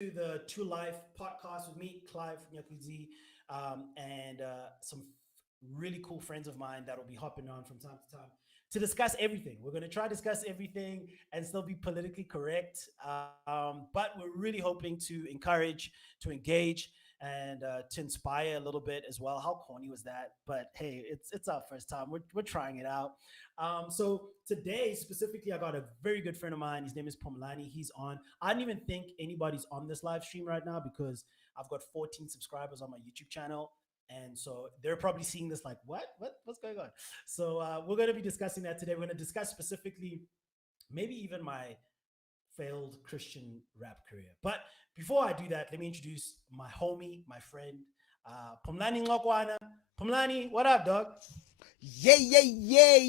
the Two Life podcast with me, Clive Nyakuzi, and some really cool friends of mine that will be hopping on from time to time to discuss everything. We're going to try to discuss everything and still be politically correct, but we're really hoping to encourage, to engage, and to inspire a little bit as well. How corny was that? But hey, it's our first time. We're trying it out. So today specifically, I got a very good friend of mine. His name is Pomlani. He's on. I don't even think anybody's on this live stream right now because I've got 14 subscribers on my YouTube channel. And so they're probably seeing this like, what's going on? So we're going to be discussing that today. We're going to discuss specifically maybe even my failed Christian rap career. But before I do that, let me introduce my homie, my friend, Pomlani Ngokwana. Pomlani, what up, dog? Yay, yay, yay!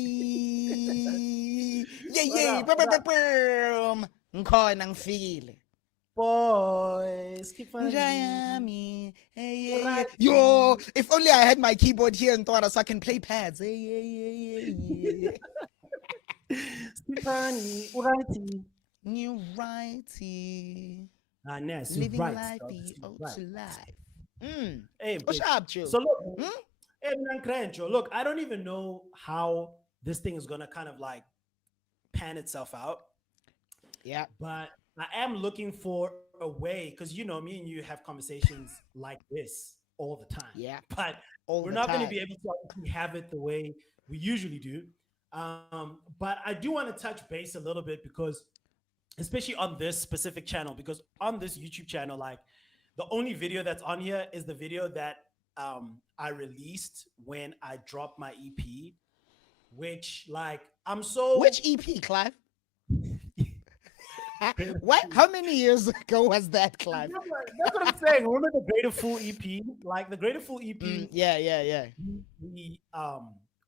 Yay, What yay! up? What up? Ngikhona ngifile. Boys, keep funny. Njayami. Hey, yeah, yeah. Alright. Yo, if only I had my keyboard here and thought so I can play pads. Hey, yeah, yeah, yeah, Stefani, alrighty. New righty. Ah, nice. You're Living right, life dog. be You're right. ultra life. Hey, What's big. up, Joe? So look, Hmm? hey, man, Crancho, look, I don't even know how this thing is gonna kind of like pan itself out, Yeah, but I am looking for a way because me and you have conversations like this all the time, yeah, but all we're the not going to be time. able to obviously have it the way we usually do. But I do want to touch base a little bit because especially on this specific channel, because on this YouTube channel, like the only video that's on here is the video that I released when I dropped my EP, which like I'm Which so EP, Clive? Greater What? Fool. How many years ago was that, Clive? That's what I'm saying. Remember the Greater Fool EP? Like the Greater Fool EP, Yeah, yeah, yeah,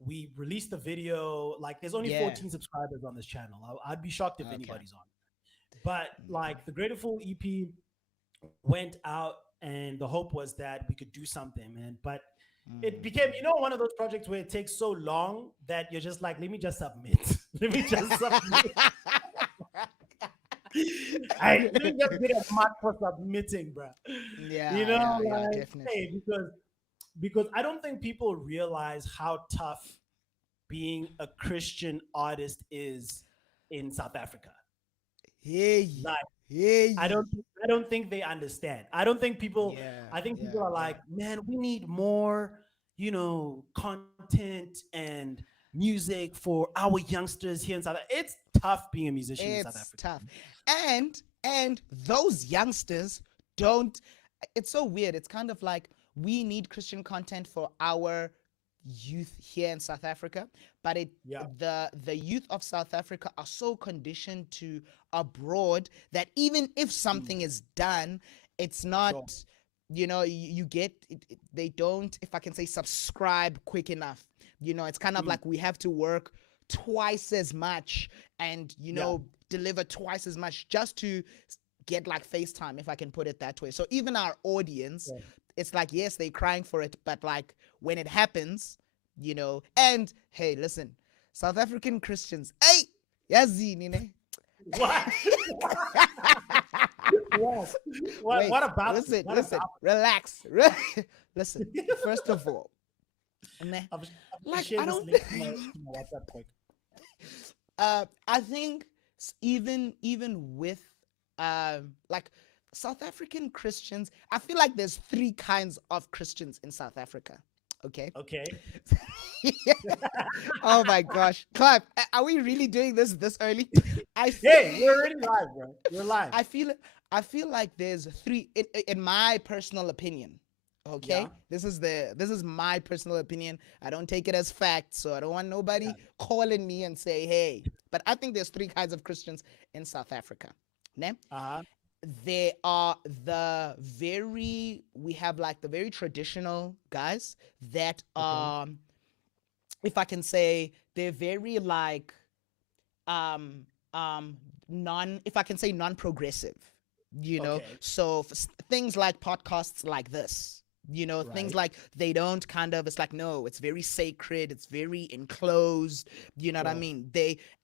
we released the video. Like there's only yeah. 14 subscribers on this channel. I'd be shocked if Okay. anybody's on. But Okay. like the Greater Fool EP went out, and the hope was that we could do something, man. But it became, Mm. one of those projects where it takes so long that you're just like, let me just submit. Let me just submit. Let me just get a mark for submitting, bro. Yeah, yeah, yeah, Like, definitely. hey, because I don't think people realize how tough being a Christian artist is in South Africa. Hey, Like, I hey. don't I don't think they understand. I don't think people Yeah, I think yeah, people are yeah. like, man, we need more, content and music for our youngsters here in South Africa. It's tough being a musician in South It's Africa. tough. And those youngsters don't it's so weird. It's kind of like we need Christian content for our youth here in South Africa, but Yeah, the youth of South Africa are so conditioned to abroad that even if mm, something is done, it's sure. not you get they don't, if I can say, subscribe quick enough. It's kind of Mm, like we have to work twice as much and yeah, deliver twice as much just to get like FaceTime, if I can put it that way. So even our audience, yeah. it's like, yes, they're crying for it, but like when it happens, and hey, listen, South African Christians, hey, yazini, What? What? What? wait, What about it? listen, What listen, about relax. Listen, it? first of all, meh, I'm gonna like share I this don't link to my WhatsApp quick. I think even with like South African Christians, I feel like there's three kinds of Christians in South Africa. Okay. Okay. Oh my gosh, Clive, are we really doing this early? I Hey, we're feel already live, bro. We're live. I feel I feel like there's three in my personal opinion. Yeah. Okay, this is my personal opinion. I don't take it as fact, so I don't want nobody Got it. calling me and say, "Hey." But I think there's three kinds of Christians in South Africa. Ne? Uh-huh. They are we have like the very traditional guys that Okay. if I can say, they're very like um um non if I can say non progressive. Okay. So things like podcasts like this. Things Right. like they don't kind of, it's like, no, it's very sacred, it's very enclosed, you know what I Sure. mean?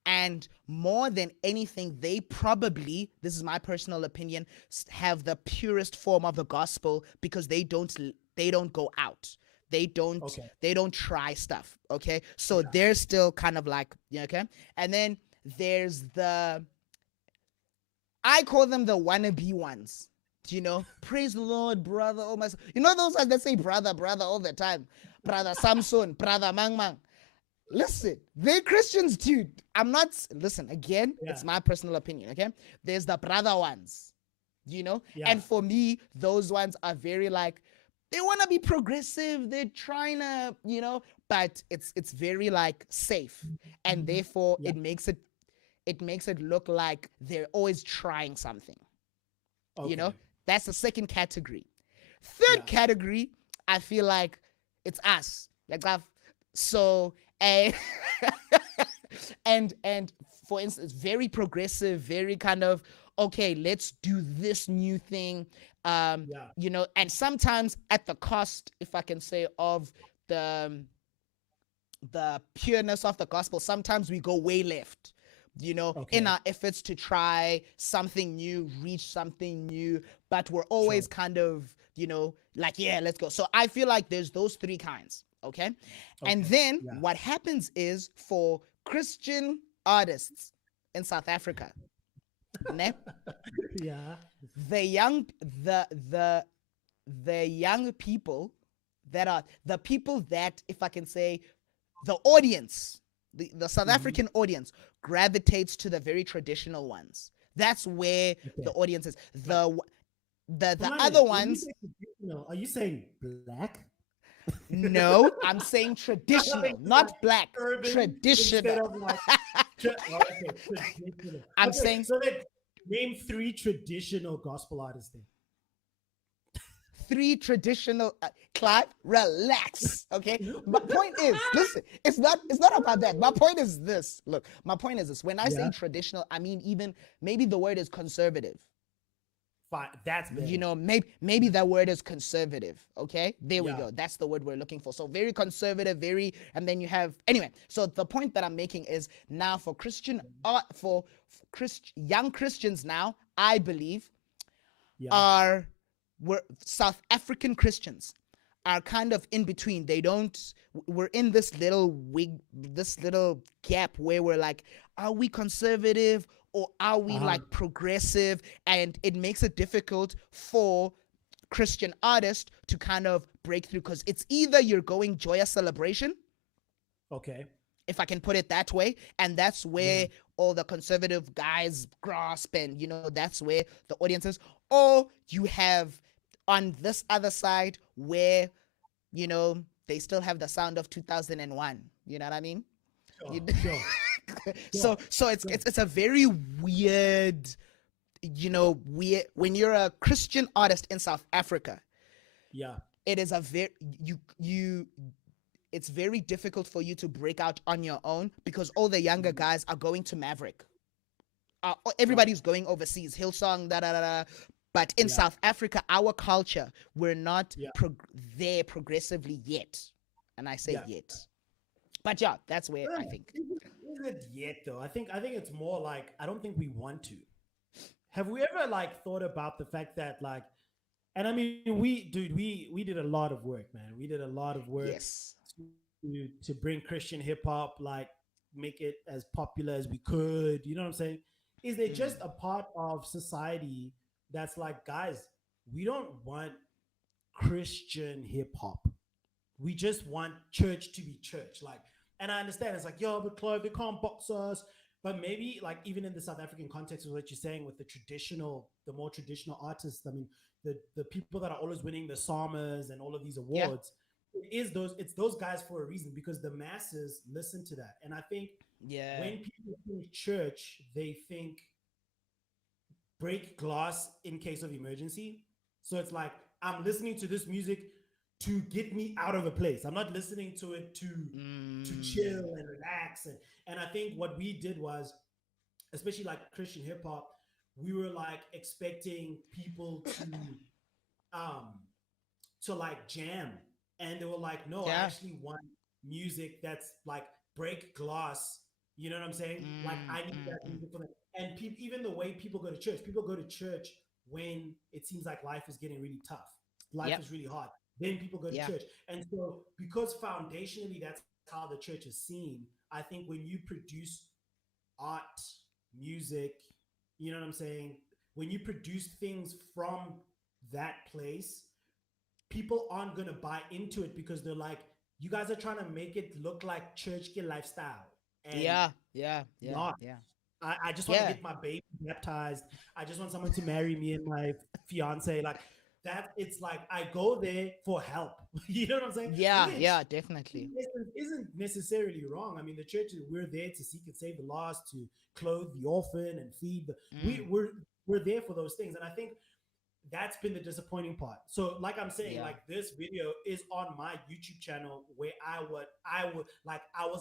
And more than anything, they probably, this is my personal opinion, have the purest form of the gospel because they don't go out. They don't Okay. they don't try stuff, okay? So Yeah. they're still kind of like, okay? And then there's I call them the wannabe ones. Praise the Lord, brother. Oh my, those ones that say brother, brother all the time. Brother Samson, brother Mang Mang. Listen, they're Christians, dude. I'm not, listen, again, Yeah. it's my personal opinion, okay? There's the brother ones, Yeah. and for me, those ones are very like, they want to be progressive. They're trying to, but it's very like safe. And therefore Yeah. it makes it look like they're always trying something. You know, Okay. that's the second category. Third Yeah. category, I feel like it's us. Like I've so and and for instance, very progressive, very kind of, okay, let's do this new thing. Yeah. And sometimes at the cost, if I can say, of the the pureness of the gospel. Sometimes we go way left, in Okay. our efforts to try something new, reach something new, but we're Sure. always kind of, like, yeah, let's go. So I feel like there's those three kinds, okay? And Okay. then Yeah. what happens is, for Christian artists in South Africa, ne, Yeah. the young the the young people that are the people that, if I can say, the audience, the South Mhm. African audience gravitates to the very traditional ones. That's where the Okay. audience is. But The Philani, other when you ones, say traditional, are you saying black? no, I'm saying I traditional, think it's like not black, urban instead traditional. of like okay, traditional. I'm Okay, saying so then name three traditional gospel artists then. three traditional. Clive, relax, okay? My point is, listen, it's not about that. My point is this. Look, my point is this. When I say Yeah. traditional, I mean, even maybe the word is conservative. Fine. That's better. Maybe that word is conservative. Okay, there we Yeah. go. That's the word we're looking for. So very conservative, very, and then you have, anyway. So the point that I'm making is, now for Christian art, for young Christians now, I believe, Yeah. are we're South African Christians are kind of in between. They don't. We're in this little gap where we're like, are we conservative or are we Uh-huh. like progressive? And it makes it difficult for Christian artists to kind of break through, because it's either you're going joyous celebration, Okay. if I can put it that way, and that's Yeah. where all the conservative guys grasp, and that's where the audience is. Or you have on this other side where they still have the sound of 2001. You know what I mean? Sure. You, Sure. so Sure. so it's, Sure. it's it's a very weird, weird, when you're a Christian artist in South Africa. Yeah. It is a very, you it's very difficult for you to break out on your own, because all the younger Mhm. guys are going to Maverick. Right. Everybody's going overseas, Hillsong, da da da da. But in Yeah. South Africa, our culture, we're not Yeah. there progressively yet, and I say Yeah. yet. But yeah, that's where I Uh, think. Is it yet though? I think it's more like I don't think we want to. Have we ever like thought about the fact that like, and I mean, we did a lot of work, man. We did a lot of work Yes. to bring Christian hip hop, like make it as popular as we could. You know what I'm saying? Is there Mm. just a part of society that's like, guys, we don't want Christian hip hop. We just want church to be church. Like, and I understand it's like, yo, but Clive, they can't box us. But maybe like even in the South African context of what you're saying with the more traditional artists, I mean, the people that are always winning the Summers and all of these Yeah. awards, it's those guys for a reason because the masses listen to that. And I think Yeah. when people think church, they think break glass in case of emergency. So it's like I'm listening to this music to get me out of a place. I'm not listening to it to Mm. chill and relax. And I think what we did was, especially like Christian hip hop, we were like expecting people um to like jam, and they were like, no, I Yeah. actually want music that's like break glass. You know what I'm saying? Like I need that music for them. And even the way people go to church when it seems like life is getting really tough, life Yep. is really hard. Then people go to Yeah. church, and so because foundationally that's how the church is seen. I think when you produce art, music, you know what I'm saying? When you produce things from that place, people aren't going to buy into it because they're like, you guys are trying to make it look like church kid lifestyle. And Yeah. Yeah. Yeah. not. Yeah. I just want to Yeah. get my baby baptized. I just want someone to marry me and my fiance. Like that, it's like I go there for help. You know what I'm saying? Yeah. Which Yeah. Definitely. isn't necessarily wrong. I mean, the church, we're there to seek and save the lost, to clothe the orphan and feed the. Mm. We're there for those things, and I think that's been the disappointing part. So, like I'm saying, Yeah. like this video is on my YouTube channel where I was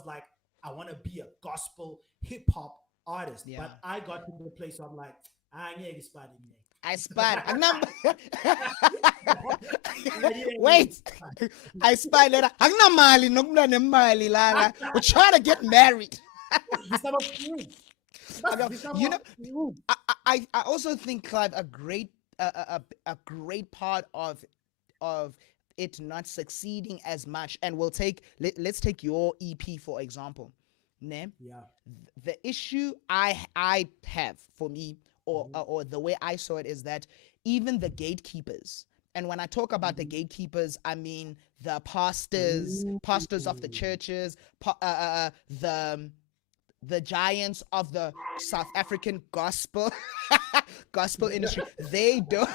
like, I want to be a gospel hip hop artist, Yeah. but I got to the place where I'm like, I ain't spotted me. I spied. Yeah, Wait. I spied later. Akunamali nokumna nemali lana. We're trying to get married. You know, I also think, Clive, a great part of it not succeeding as much, and let's take your EP for example. Ne? Yeah. The issue I have for me, or the way I saw it, is that even the gatekeepers, and when I talk about the gatekeepers, I mean the pastors of the churches, the giants of the South African gospel industry. They don't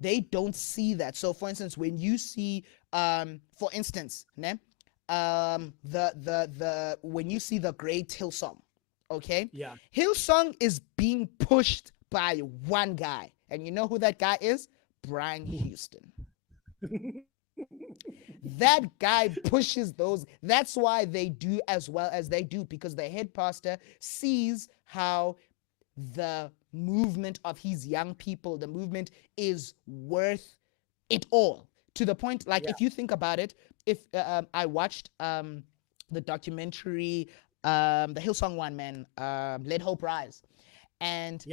they don't see that. So for instance, when you see for instance, ne, the when you see the great Hillsong, okay? Yeah. Hillsong is being pushed by one guy. And you know who that guy is? Brian Houston. That guy pushes those. That's why they do as well as they do, because the head pastor sees how the movement of his young people, the movement is worth it all. To the point, like, if you think about it, if I watched the documentary, the Hillsong one, man, Let Hope Rise. And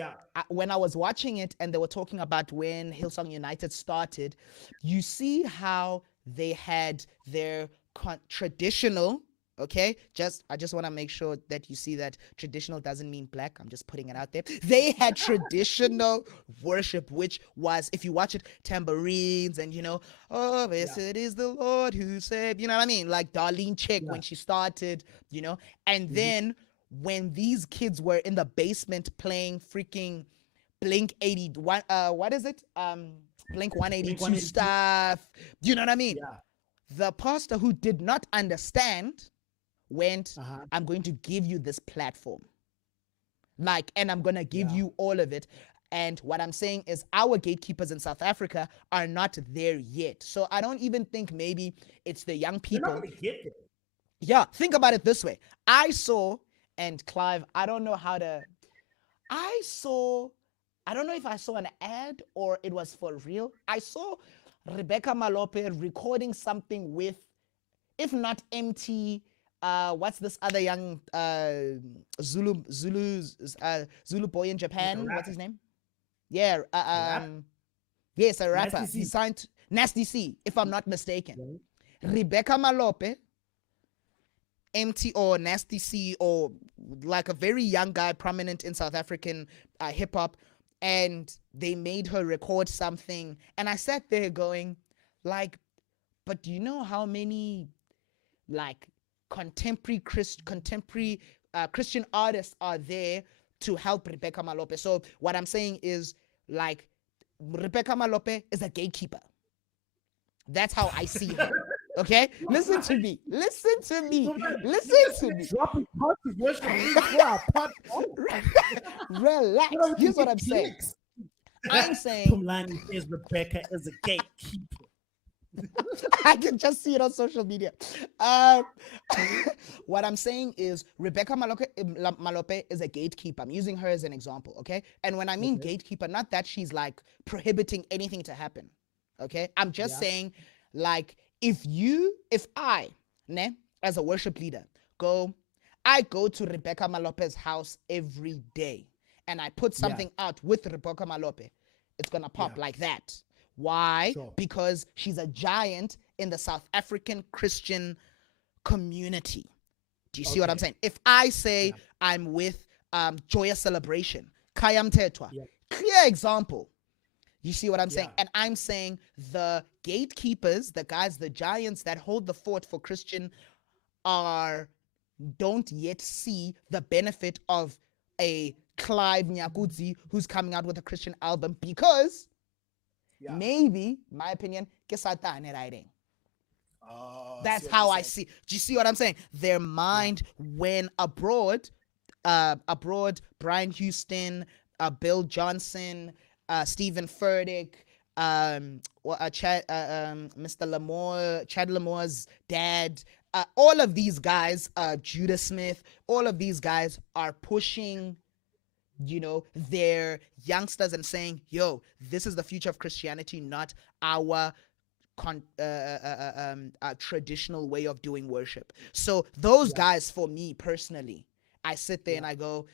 when I was watching it and they were talking about when Hillsong United started, you see how they had their traditional, okay? I just want to make sure that you see that traditional doesn't mean black. I'm just putting it out there. They had traditional worship, which was, if you watch it, tambourines and, you know, oh, blessed is the Lord who saved, you know what I mean? Like Darlene Check when she started, you know, and then when these kids were in the basement playing freaking Blink 81, what is it? Blink 182 stuff. You know what I mean? Yeah. The pastor who did not understand went, I'm going to give you this platform. Like, and I'm going to give you all of it. And what I'm saying is our gatekeepers in South Africa are not there yet. So I don't even think maybe it's the young people. They're not going to get there. Yeah, think about it this way. I saw, and Clive, I don't know if I saw an ad or it was for real. I saw Rebecca Malope recording something with, if not MT, what's this other young Zulu boy in Japan? What's his name? Yeah, yes, a rapper. He signed Nasty C, if I'm not mistaken. Rebecca Malope, MT or Nasty C, or like a very young guy prominent in South African hip hop, and they made her record something, and I sat there going, like, but do you know how many like contemporary Christian artists are there to help Rebecca Malope? So what I'm saying is, like, Rebecca Malope is a gatekeeper. That's how I see her. Okay, listen to me. Relax. Here's what I'm saying. I'm saying Pumlani says Rebecca is a gatekeeper. I can just see it on social media. Uh, what I'm saying is Rebecca Malope is a gatekeeper. I'm using her as an example, okay? And when I mean Okay. gatekeeper, not that she's like prohibiting anything to happen, okay? I'm just Yeah. saying, like, if I, ne, as a worship leader, I go to Rebecca Malope's house every day and I put Yeah. something out with Rebecca Malope, it's gonna pop Yeah. like that. Why? Sure. Because she's a giant in the South African Christian community. Do you see what I'm Okay. saying? If I say Yeah. I'm with Joyous Celebration, Kayam Tetwa, Yeah. clear example. You see what I'm saying? Yeah. And I'm saying the gatekeepers, the guys, the giants that hold the fort for Christian are don't yet see the benefit of a Clive Nyakudzi who's coming out with a Christian album because Yeah. maybe, my opinion, ke Satane writing. Oh, I see That's what you're how I saying. see. Do you see what I'm saying? Their mind when abroad, Brian Houston, Bill Johnson, Stephen Furtick, Mr. Lamore, Chad Lamore's dad, all of these guys, Judah Smith, all of these guys are pushing, their youngsters and saying, yo, this is the future of Christianity, not our traditional way of doing worship. So those Yeah. guys, for me personally, I sit there and Yeah. I go,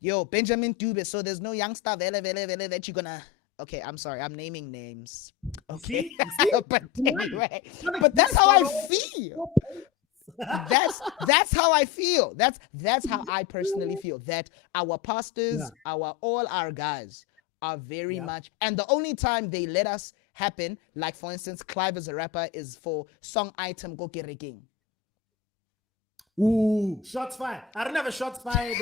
yo, Benjamin Dube, so there's no youngster that you're gonna. Okay, I'm sorry, I'm naming names. You Okay, see? You see? but Come on. anyway, Gotta but get that's how I spot on. feel. That's how I feel. That's how I personally feel. That our pastors, Yeah. all our guys are very Yeah. much, and the only time they let us happen, like for instance, Clive as a rapper, is for song item go King. Ooh, shots fired. I don't have a shots fired.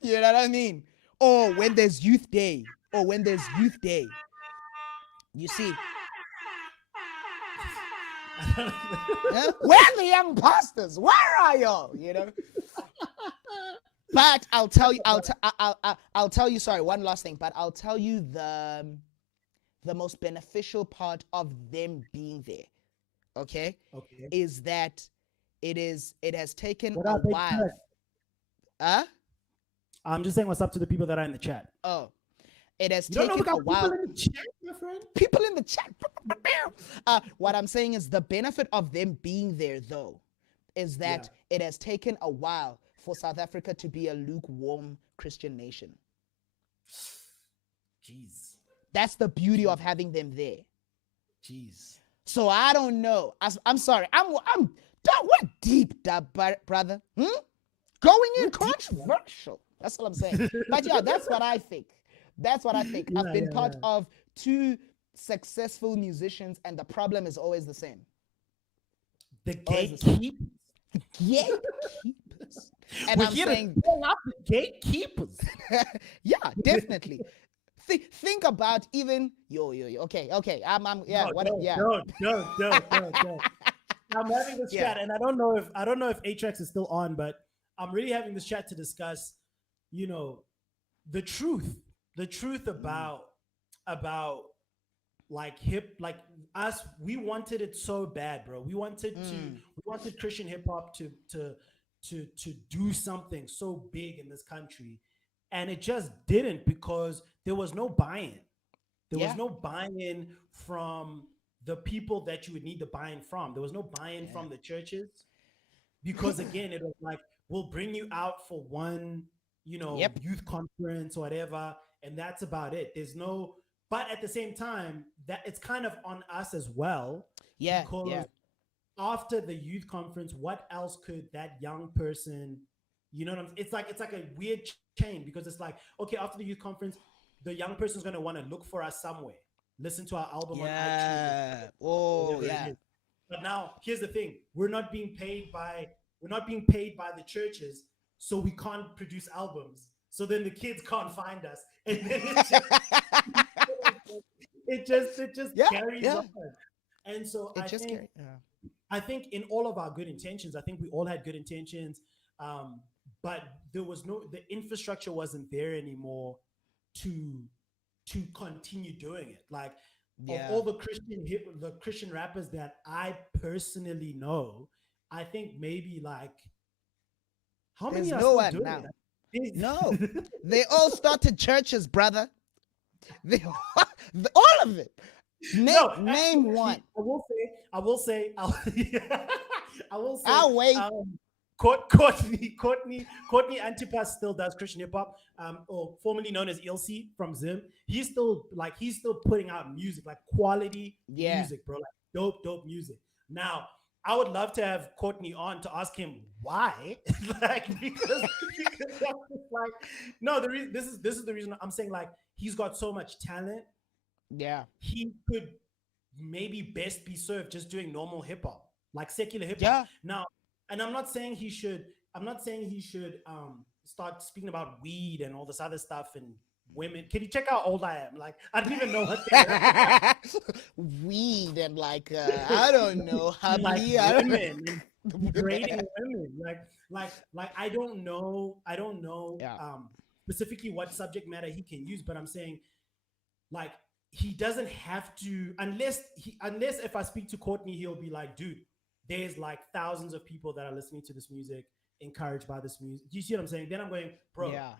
You know what I mean? Or when there's youth day, you see, where are the young pastors? Where are y'all? But I'll tell you, I'll tell you. Sorry, one last thing. But I'll tell you the most beneficial part of them being there. Okay, Okay. is that it has taken What a up, big while. chat? I'm just saying what's up to the people that are in the chat. Oh, it has You don't know we taken a got people while. in the chat, my friend? People in the chat. What I'm saying is the benefit of them being there, though, is that it has taken a while for South Africa to be a lukewarm Christian nation. Jeez. That's the beauty of having them there. Jeez. So I don't know. I'm sorry. We're deep, brother. Going in controversial. That's what I'm saying. But yeah, that's what I think. I've been part of two successful musicians, and the problem is always the same. The gatekeepers. Gatekeepers. And We're I'm here saying, to call out the gatekeepers. yeah, definitely. Think about even yo. Okay. I'm yeah. No, What? don't, Yeah. don't. I'm having this chat, and I don't know if Atrax is still on, but I'm really having this chat to discuss, the truth about like like us. We wanted it so bad, bro. We wanted Christian hip hop to do something so big in this country, and it just didn't because there was no buy-in. There was no buy-in from the people that you would need the buy-in from. There was no buy-in from the churches because again, it was like, we'll bring you out for one, youth conference or whatever, and that's about it. There's no, but at the same time, that it's kind of on us as well. Yeah. Because after the youth conference, what else could that young person, it's like a weird chain because it's like, okay, after the youth conference, the young person's going to want to look for us somewhere, listen to our album on iTunes. Oh, yeah. But now here's the thing: we're not being paid by the churches, so we can't produce albums. So then the kids can't find us, and then it just carries on. And so I think in all of our good intentions, I think we all had good intentions, but the infrastructure wasn't there anymore to continue doing it. Like of Yeah. all the the Christian rappers that I personally know, I think maybe like how many There's are no still one doing now. No. it? They all started churches, brother. They all of it. Name No, name actually, one. I will say, I'll wait. Courtney Antipas still does Christian hip hop, or formerly known as ELC from Zim. He's still putting out music, like quality Yeah. music, bro, like dope music. Now, I would love to have Courtney on to ask him why, like because that's just like no, the reason this is the reason I'm saying like he's got so much talent Yeah. he could maybe best be served just doing normal hip hop, like secular hip hop. Yeah. Now, and I'm not saying he should. I'm not saying he should start speaking about weed and all this other stuff and women. Can you check how old I am? Like, I don't even know what they are. Weed and like I don't know, Like hubby. I women and don't. degrading women. Like I don't know. I don't know Yeah. specifically what subject matter he can use, but I'm saying like he doesn't have to unless if I speak to Courtney, he'll be like, dude, there's like thousands of people that are listening to this music, encouraged by this music. Do you see what I'm saying? Then I'm going, bro, Yeah.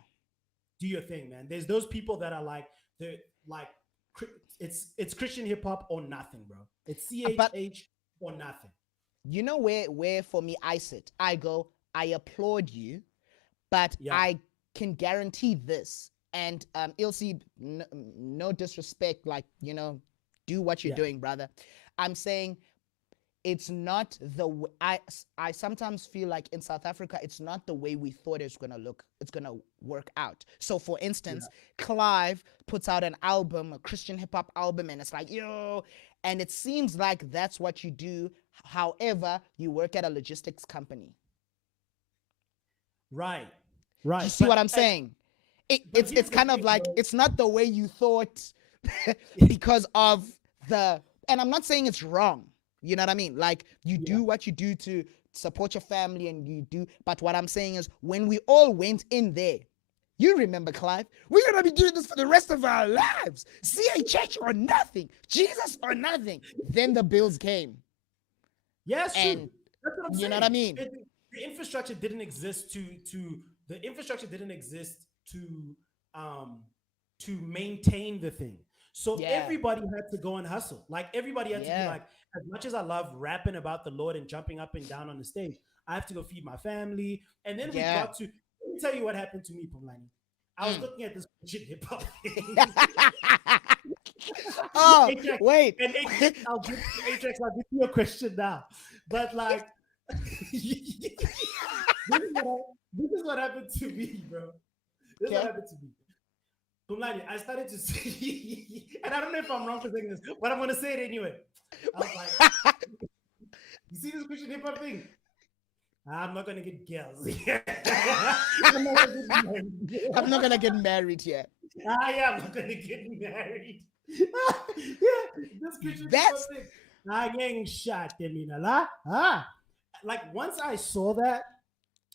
do your thing, man. There's those people that are like they're like it's Christian hip hop or nothing, bro. It's But CHH or nothing. you know where for me I sit. I go, I applaud you, but Yeah. I can guarantee this. And Ilse, no disrespect, like, do what you're Yeah. doing, brother. I'm saying it's not I sometimes feel like in South Africa it's not the way we thought it's gonna look. It's gonna work out. So for instance, Clive puts out an album, a Christian hip hop album, and it's like, yo, and it seems like that's what you do. However, you work at a logistics company. Right. Do Right. you see what I'm and- saying? but It's here's the kind of thing, like bro. it's not the way you thought because of and I'm not saying it's wrong. You know what I mean? Like you do what you do to support your family and you do, but what I'm saying is when we all went in there, you remember, Clive, we're gonna be doing this for the rest of our lives. CHH or nothing, Jesus or nothing. Then the bills came. Yes, And that's what I'm you know saying. what I mean? The infrastructure didn't exist the infrastructure didn't exist to maintain the thing. So Yeah. everybody had to go and hustle. Like everybody had to be Yeah. like, as much as I love rapping about the Lord and jumping up and down on the stage, I have to go feed my family. And then we Yeah. got to let me tell you what happened to me, Pumlani. I was looking at this shit hip hop thing. Oh, Ajax, wait. and I'll give you a question now. But like this is what happened to me, bro. This is what Okay. happened to me. Pumlani, I started to see, and I don't know if I'm wrong for saying this, but I'm gonna say it anyway. I was like, you see this Christian hip hop thing? I'm not gonna get girls. I'm not gonna get married. I'm not gonna get married yet. I'm not gonna get married. Yeah, this Christian hip hop That's thing. I getting shot, Teminala. Like once I saw that,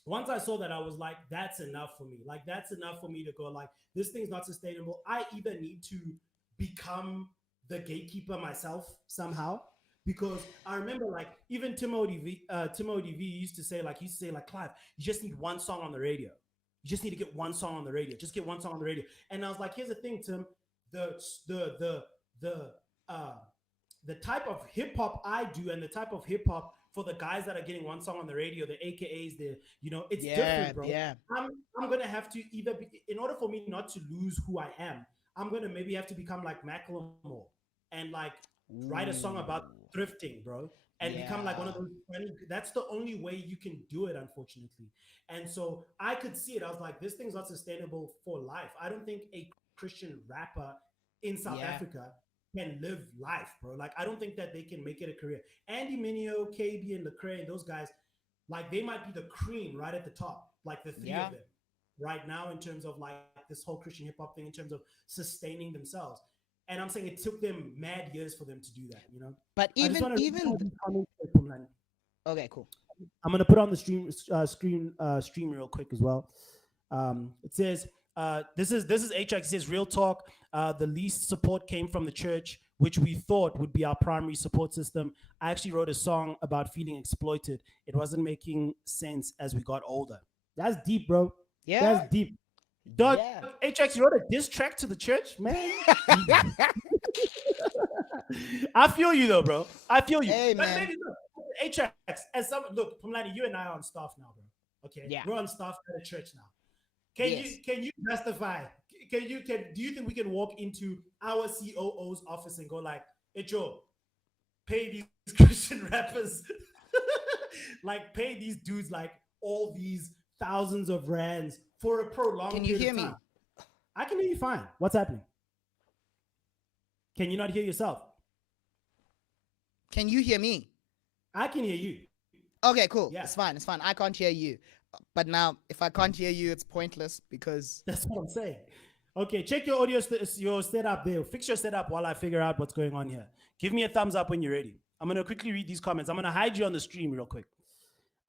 I was like, that's enough for me. Like that's enough for me to go. Like this thing's not sustainable. I either need to become the gatekeeper myself somehow. Because I remember, like, even Timothy V used to say, Clive, you just need one song on the radio. You just need to get one song on the radio. Just get one song on the radio. And I was like, here's the thing, Tim. The type of hip hop I do and the type of hip hop for the guys that are getting one song on the radio, the AKAs, it's different, bro. Yeah. I'm gonna have to either be, in order for me not to lose who I am, I'm gonna maybe have to become like Macklemore and like write a song about thrifting, bro, and become like one of those. That's the only way you can do it, unfortunately. And so I could see it. I was like, this thing's not sustainable for life. I don't think a Christian rapper in South Africa can live life, bro. Like, I don't think that they can make it a career. Andy Mineo, KB, and Lecrae, and those guys, like, they might be the cream right at the top, like the three of them right now in terms of like this whole Christian hip hop thing, in terms of sustaining themselves. And I'm saying it took them mad years for them to do that, you know. But even okay, cool. I'm gonna put on the stream real quick as well. It says this is HX. It says real talk. The least support came from the church. which we thought would be our primary support system. I actually wrote a song about feeling exploited. It wasn't making sense as we got older. That's deep, bro. Yeah. That's deep. Dog, Yeah. HX, you wrote a diss track to the church, man. I feel you though, bro. I feel you. Hey, But man. maybe look, HX, as some look, Pumlani, you and I are on staff now, bro. Okay, Yeah. we're on staff at a church now. Yes. Can you justify? Can do you think we can walk into our COO's office and go like, "Hey Joe, pay these Christian rappers, like pay these dudes like all these thousands of rands for a prolonged Can you period hear of me? time?" I can hear you fine. What's happening? Can you not hear yourself? Can you hear me? I can hear you. Okay, cool. Yeah. It's fine. It's fine. I can't hear you. But now, if I can't hear you, it's pointless because That's what I'm saying. Okay, check your audio, your setup there. Fix your setup while I figure out what's going on here. Give me a thumbs up when you're ready. I'm gonna quickly read these comments. I'm gonna hide you on the stream real quick.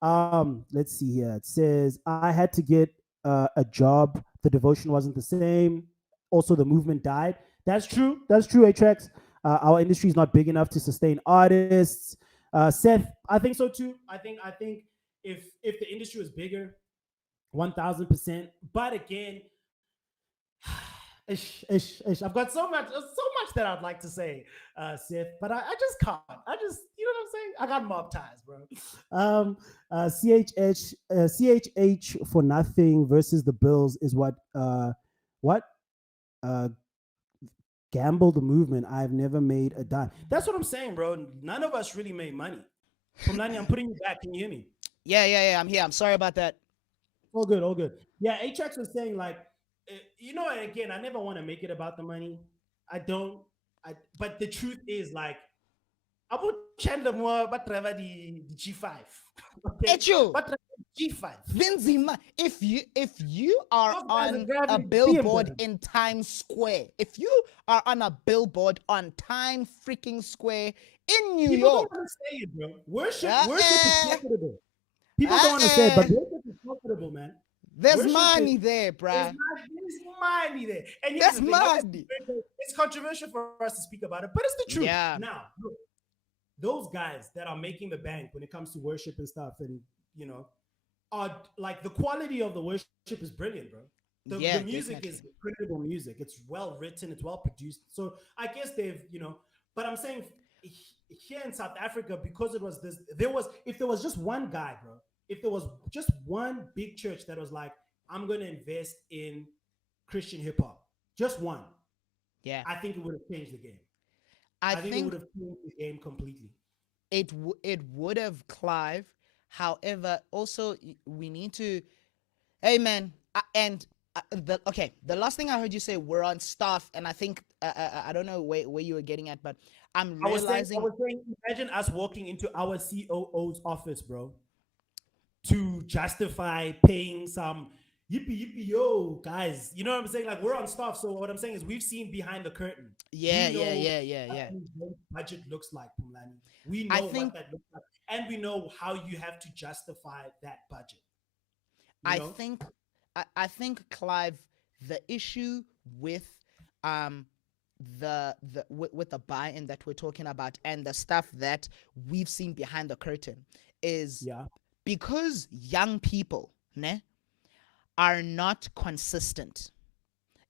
Let's see here. It says I had to get a job. The devotion wasn't the same. Also, the movement died. That's true. That's true. Atrax. Our industry is not big enough to sustain artists. Seth, I think so too. I think if the industry was bigger, 1000%. But again, I've got so much that I'd like to say, Seth, but I just can't. I just, you know what I'm saying? I got mob ties, bro. CHH for nothing versus the Bills is what? Gamble the movement. I've never made a dime. That's what I'm saying, bro. None of us really made money. Pumlani, I'm putting you back. Can you hear me? yeah, I'm here. I'm sorry about that. All good, all good. Yeah, Atrax was saying like, you know, again, I never want to make it about the money. I don't. But the truth is like, I would channel more, but driver the G5. Okay? Echo, But G5. Benzema, if you are Those guys are on grabbing a billboard BMW. in Times Square, if you are on a billboard on Times freaking Square in New People York, don't want to say it, bro. Worship Uh-uh. is profitable. People don't want to say it, but worship is profitable, man. there's Worship money is- there, bruh. There's money there. And here's There's the thing, obviously, money. it's controversial for us to speak about it, but it's the truth. Yeah. Now, look, those guys that are making the bank when it comes to worship and stuff, and you know, are like the quality of the worship is brilliant, bro. The music definitely. is incredible music. It's well written, it's well produced. So I guess they've, you know, but I'm saying here in South Africa, because it was this, if there was just one guy, bro, if there was just one big church that was like, I'm gonna invest in Christian hip hop, just one, Yeah, I think it would have changed the game. I think it think would have changed the game completely. it would have, Clive. However, also we need to, hey man, the last thing I heard you say, we're on staff, and I think I don't know where you were getting at, but I'm I was realizing saying, imagine us walking into our COO's office, bro, to justify paying some yippee yo guys. You know what I'm saying? Like we're on staff, so what I'm saying is we've seen behind the curtain. yeah. What budget looks like, Pumlani. We I know think- what that looks like, and we know how you have to justify that budget. You I know? think I think, Clive, the issue with with the buy-in that we're talking about and the stuff that we've seen behind the curtain is Yeah. because young people are not consistent.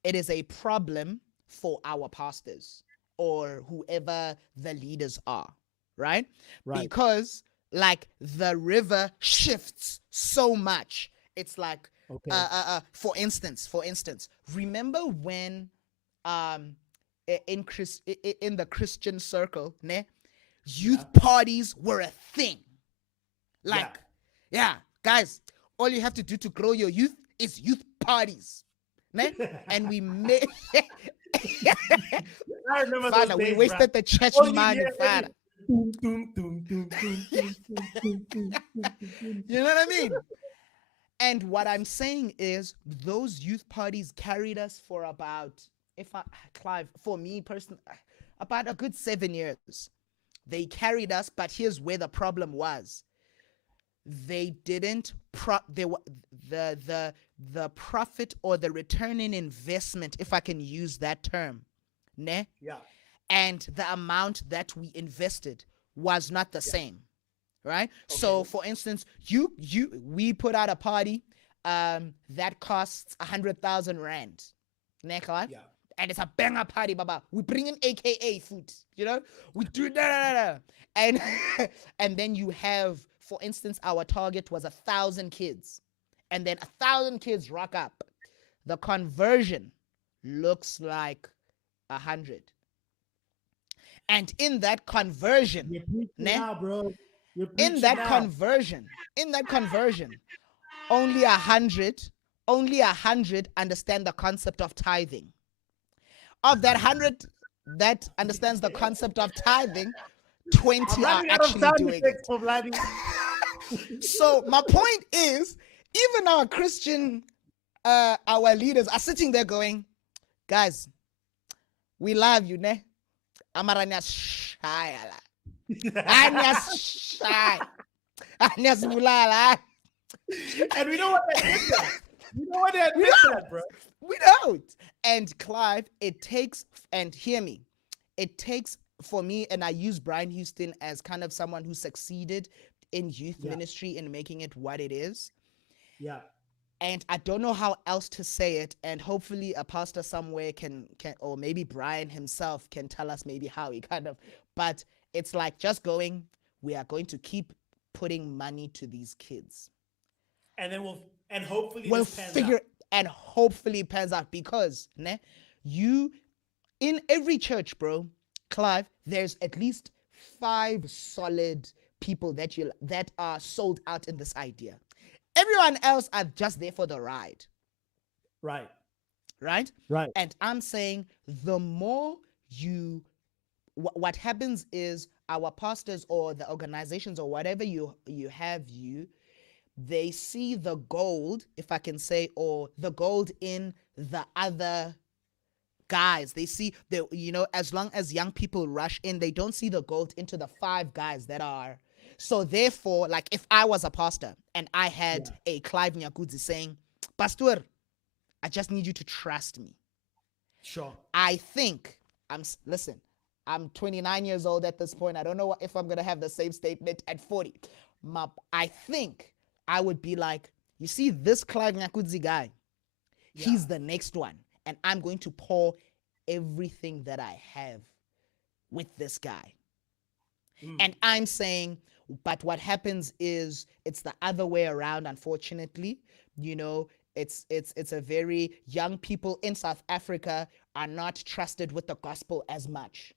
It is a problem for our pastors or whoever the leaders are, right? Right. Because like the river shifts so much. It's like Okay. for instance, remember when in the Christian circle, youth parties were a thing. Like, yeah, guys, all you have to do to grow your youth is youth parties. And we made I remember Father, those we days, wasted bruh. the church All you money, hear Father. Doom, doom, doom, doom, doom, doom, doom, doom, doom, doom. You know what I mean? And what I'm saying is those youth parties carried us for about, Clive, for me personally, about a good 7 years. They carried us, but here's where the problem was. They didn't the profit or the return in investment, if I can use that term, Yeah. and the amount that we invested was not the same, right? So for instance, we put out a party that costs 100,000 rand, Yeah. and it's a banger party, baba. We bring in AKA food, we do that, and and then you have, for instance, our target was 1,000 kids, and then 1,000 kids rock up. The conversion looks like 100. And in that conversion, You're preaching now, bro. You're preaching in that now. conversion, only 100 understand the concept of tithing. Of that 100 that understands the concept of tithing, 20 are actually doing it. So my point is, even our Christian, our leaders are sitting there going, guys, we love you, ne? Amaranyas shy. Anyas shy. Anyas mulala. And we know what that is. We know what that is, bro. We don't. And Clive, it takes, and hear me, it takes for me, and I use Brian Houston as kind of someone who succeeded in youth ministry in making it what it is. Yeah. And I don't know how else to say it. And hopefully a pastor somewhere can, or maybe Brian himself can tell us maybe how he kind of, but it's like just going, we are going to keep putting money to these kids. And then hopefully we'll figure, and hopefully it pans out, because you, in every church, bro, Clive, there's at least 5 solid people that are sold out in this idea. Everyone else are just there for the ride. Right. And I'm saying the more what happens is our pastors or the organizations or whatever you have, they see the gold, if I can say, or the gold in the other guys. They see as long as young people rush in, they don't see the gold into the 5 guys that are. So therefore, like if I was a pastor and I had a Clive Nyakudzi saying, Pastor, I just need you to trust me. Sure. I think, I'm 29 years old at this point. I don't know if I'm going to have the same statement at 40. I think I would be like, you see this Clive Nyakudzi guy, he's the next one. And I'm going to pour everything that I have with this guy. And I'm saying, but what happens is it's the other way around, unfortunately. It's a very young people in South Africa are not trusted with the gospel as much.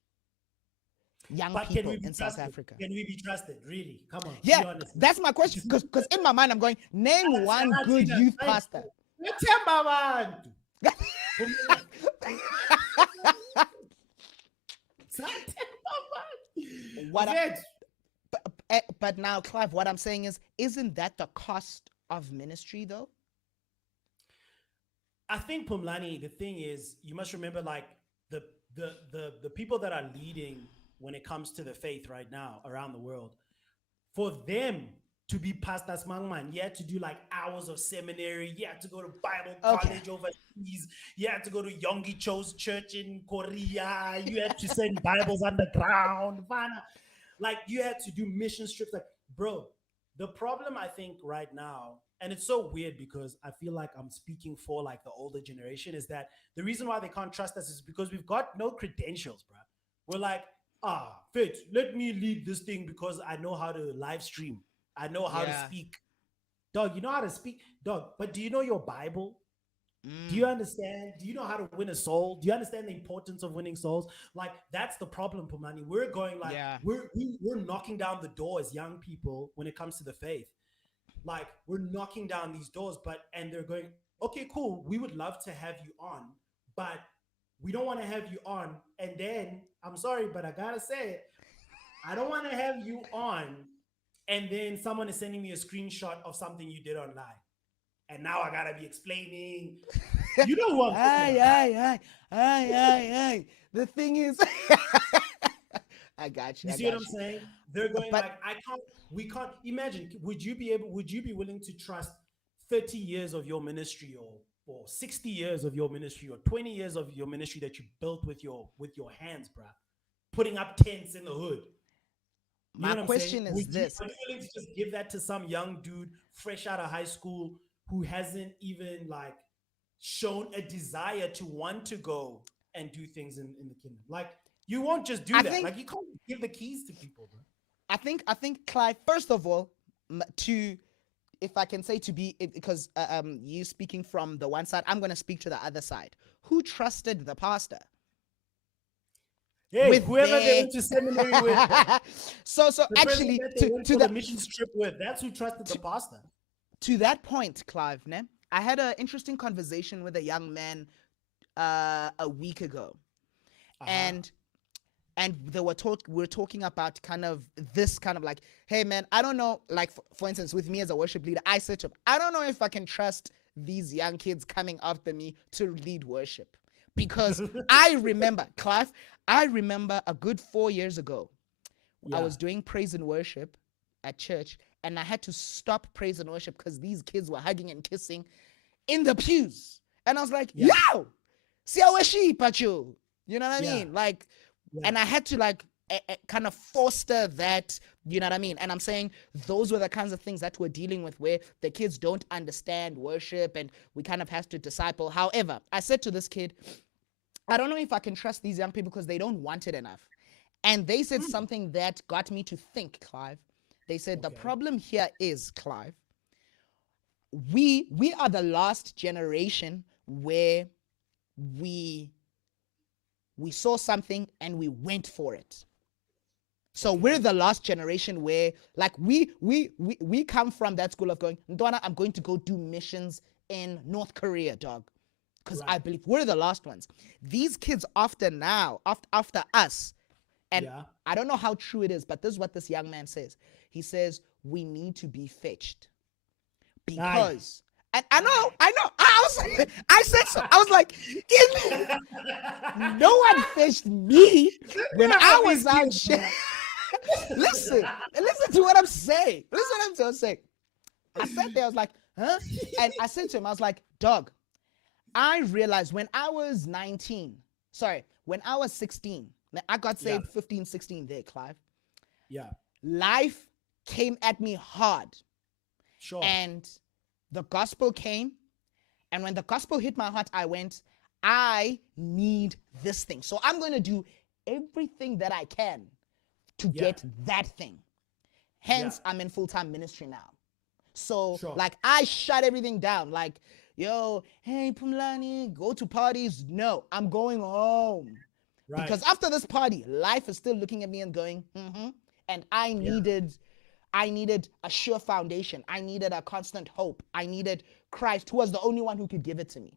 Young people in South Africa. Can we be trusted? Really? Come on. Yeah, that's my question. Because in my mind, I'm going, name one good youth pastor. But now, Clive, what I'm saying is, isn't that the cost of ministry, though? I think, Pumlani, the thing is, you must remember, like the people that are leading when it comes to the faith right now around the world, for them to be pastors, mangman, you had to do like hours of seminary, you had to go to Bible college overseas, you had to go to Yonggi Cho's church in Korea, you had to send Bibles underground, like you had to do mission trips. Like, bro, the problem I think right now, and it's so weird because I feel like I'm speaking for like the older generation, is that the reason why they can't trust us is because we've got no credentials, bro. We're like, Fitz, let me lead this thing because I know how to live stream. I know how to speak. Dog, you know how to speak? Dog, but do you know your Bible? Do you understand? Do you know how to win a soul? Do you understand the importance of winning souls? Like, that's the problem, Pumani. We're going like, we're knocking down the door as young people when it comes to the faith. Like, we're knocking down these doors, and they're going, okay, cool. We would love to have you on, but we don't want to have you on. And then, I'm sorry, but I gotta say it. I don't want to have you on, and then someone is sending me a screenshot of something you did online. And now I gotta be explaining. You know what? Aye. The thing is, I got you. You see what I'm saying? They're going like, we can't imagine. Would you be willing to trust 30 years of your ministry or 60 years of your ministry or 20 years of your ministry that you built with your hands, bruh? putting up tents in the hood. You My know what I'm saying? question is this. Are you willing to just give that to some young dude fresh out of high school who hasn't even like shown a desire to want to go and do things in the kingdom? Like you won't just do I that. think Like you can't give the keys to people, bro. I think Clive, first of all, to, if I can say, to be, because you speaking from the one side, I'm going to speak to the other side. Who trusted the pastor? Hey, With whoever they their went to seminary with, so the actually, president that they went to for the the mission trip with, that's who trusted the pastor. to that point, Clive, ne, I had an interesting conversation with a young man a week ago, and we're talking about kind of this kind of like, hey man, I don't know, like for instance, with me as a worship leader, I said to him, I don't know if I can trust these young kids coming after me to lead worship, because I remember, Clive, I remember a good 4 years ago, I was doing praise and worship at church, and I had to stop praise and worship because these kids were hugging and kissing in the pews, and I was like, yo, see how sheep at you, you know what I mean, like. And I had to like kind of foster that, you know what I mean? And I'm saying those were the kinds of things that we're dealing with, where the kids don't understand worship and we kind of have to disciple. However, I said to this kid, I don't know if I can trust these young people because they don't want it enough. And they said something that got me to think, Clive. They said the problem here is, Clive, we are the last generation where we saw something and we went for it. So we're the last generation where, like, we come from that school of going, Ndwana, I'm going to go do missions in North Korea, dog, because I believe we're the last ones. These kids after us, and I don't know how true it is, but this is what this young man says. He says we need to be fetched because. And I know. I said so. I was like, give me. No one fetched me when I was out shit. Listen to what I'm saying. Listen to what I'm saying. I sat there, I was like, huh? And I said to him, I was like, dog, I realized when I was 16, I got saved 15, 16 there, Clive. Yeah. Life came at me hard. Sure. And the gospel came, and when the gospel hit my heart, I went, I need this thing. So I'm going to do everything that I can to get that thing. Hence, I'm in full-time ministry now. So, like, I shut everything down. Like, yo, hey, Pumlani, go to parties. No, I'm going home. Right. Because after this party, life is still looking at me and going, and I needed a sure foundation. I needed a constant hope. I needed Christ, who was the only one who could give it to me.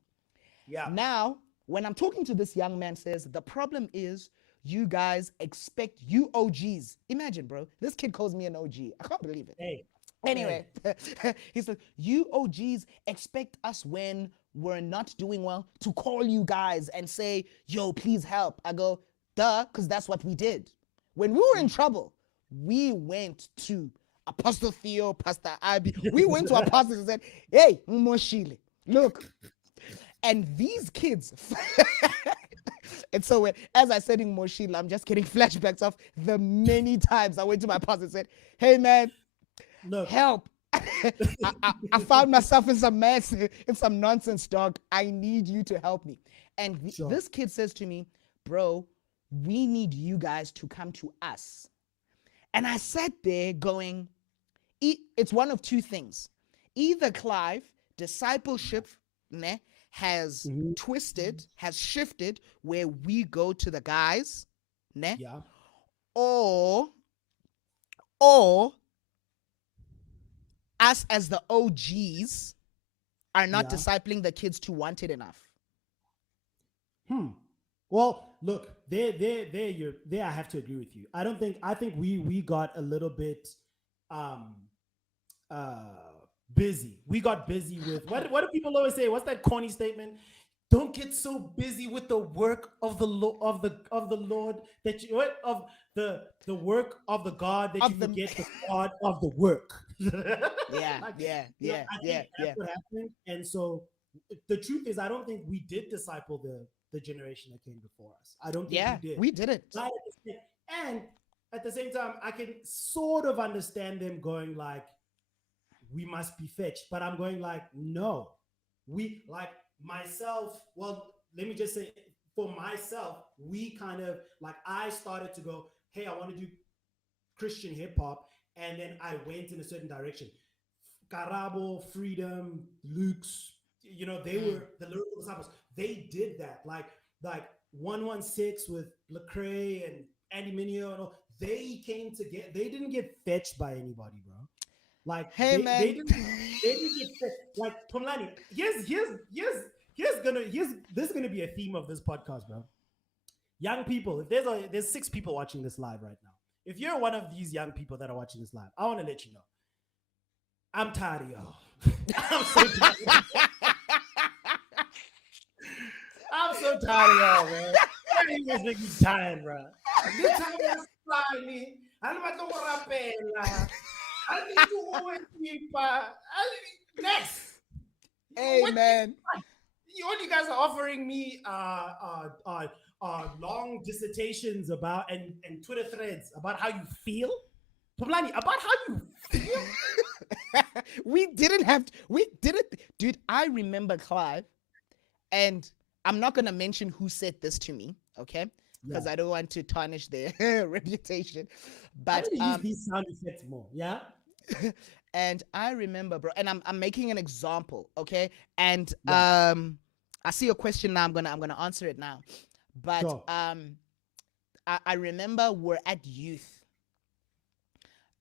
Yeah. Now, when I'm talking to this young man, says, the problem is you guys expect, you OGs. Imagine, bro, this kid calls me an OG. I can't believe it. Hey. Anyway, he said, you OGs expect us when we're not doing well to call you guys and say, yo, please help. I go, duh, because that's what we did. When we were in trouble, we went to Apostle Theo, Pastor Abi. We went to apostles and said, hey, Moshile, look. And these kids, and so as I said in Moshile, I'm just getting flashbacks of the many times I went to my pastor and said, hey man, look, help. I found myself in some mess, in some nonsense, dog. I need you to help me. And this kid says to me, bro, we need you guys to come to us. And I sat there going, it's one of two things. Either, Clive, discipleship has twisted, has shifted, where we go to the guys, or us as the OGs are not discipling the kids to want it enough. Well, look, there I have to agree with you. I think we got a little bit busy. We got busy with what do people always say? What's that corny statement? Don't get so busy with the work of the Lord that you of the work of the God that you forget the God of the work. Yeah. That's what happened. And so the truth is, I don't think we did disciple the generation that came before us. I don't think we did. We didn't. And at the same time, I can sort of understand them going like, we must be fetched. But I'm going like, no. We like myself, well, let me just say for myself, we kind of like I started to go, hey, I want to do Christian hip hop, and then I went in a certain direction. Karabo, Freedom, Luke's, they Mm. were the lyrical disciples. They did that. Like 116 with Lecrae and Andy Mineo and all. They came to get. They didn't get fetched by anybody, bro. Like Hey, they man. didn't get fetched. Like Tomlani. Here's this is gonna be a theme of this podcast, bro. Young people. If there's 6 people watching this live right now. If you're one of these young people that are watching this live, I want to let you know I'm tired of y'all. I'm so tired. I'm so tired of y'all, man. Why do you guys make me tired, bro? This time is flying. I'm about to rapela. I need to always keep. Next. Hey, What man. you guys are offering me long dissertations about and Twitter threads about how you feel. Poblani, about how you feel. We didn't, dude. I remember Clive, and I'm not gonna mention who said this to me, okay? Because Yeah. I don't want to tarnish their reputation. I But need to use these sound effects more. Yeah. and I remember, bro, and I'm making an example, okay? And Yeah. I see a question now. I'm gonna answer it now. But Sure. I remember we're at youth,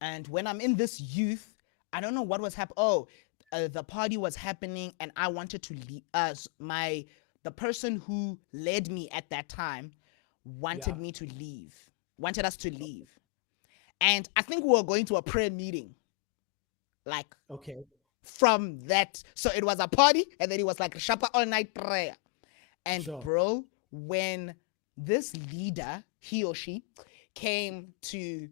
and when I'm in this youth, I don't know what was happening. Oh, the party was happening, and I wanted to leave. The person who led me at that time wanted Yeah. me to leave, wanted us to leave, and I think we were going to a prayer meeting, like Okay. from that. So it was a party, and then it was like Shapa all night prayer. And Sure. bro, when this leader, he or she, came to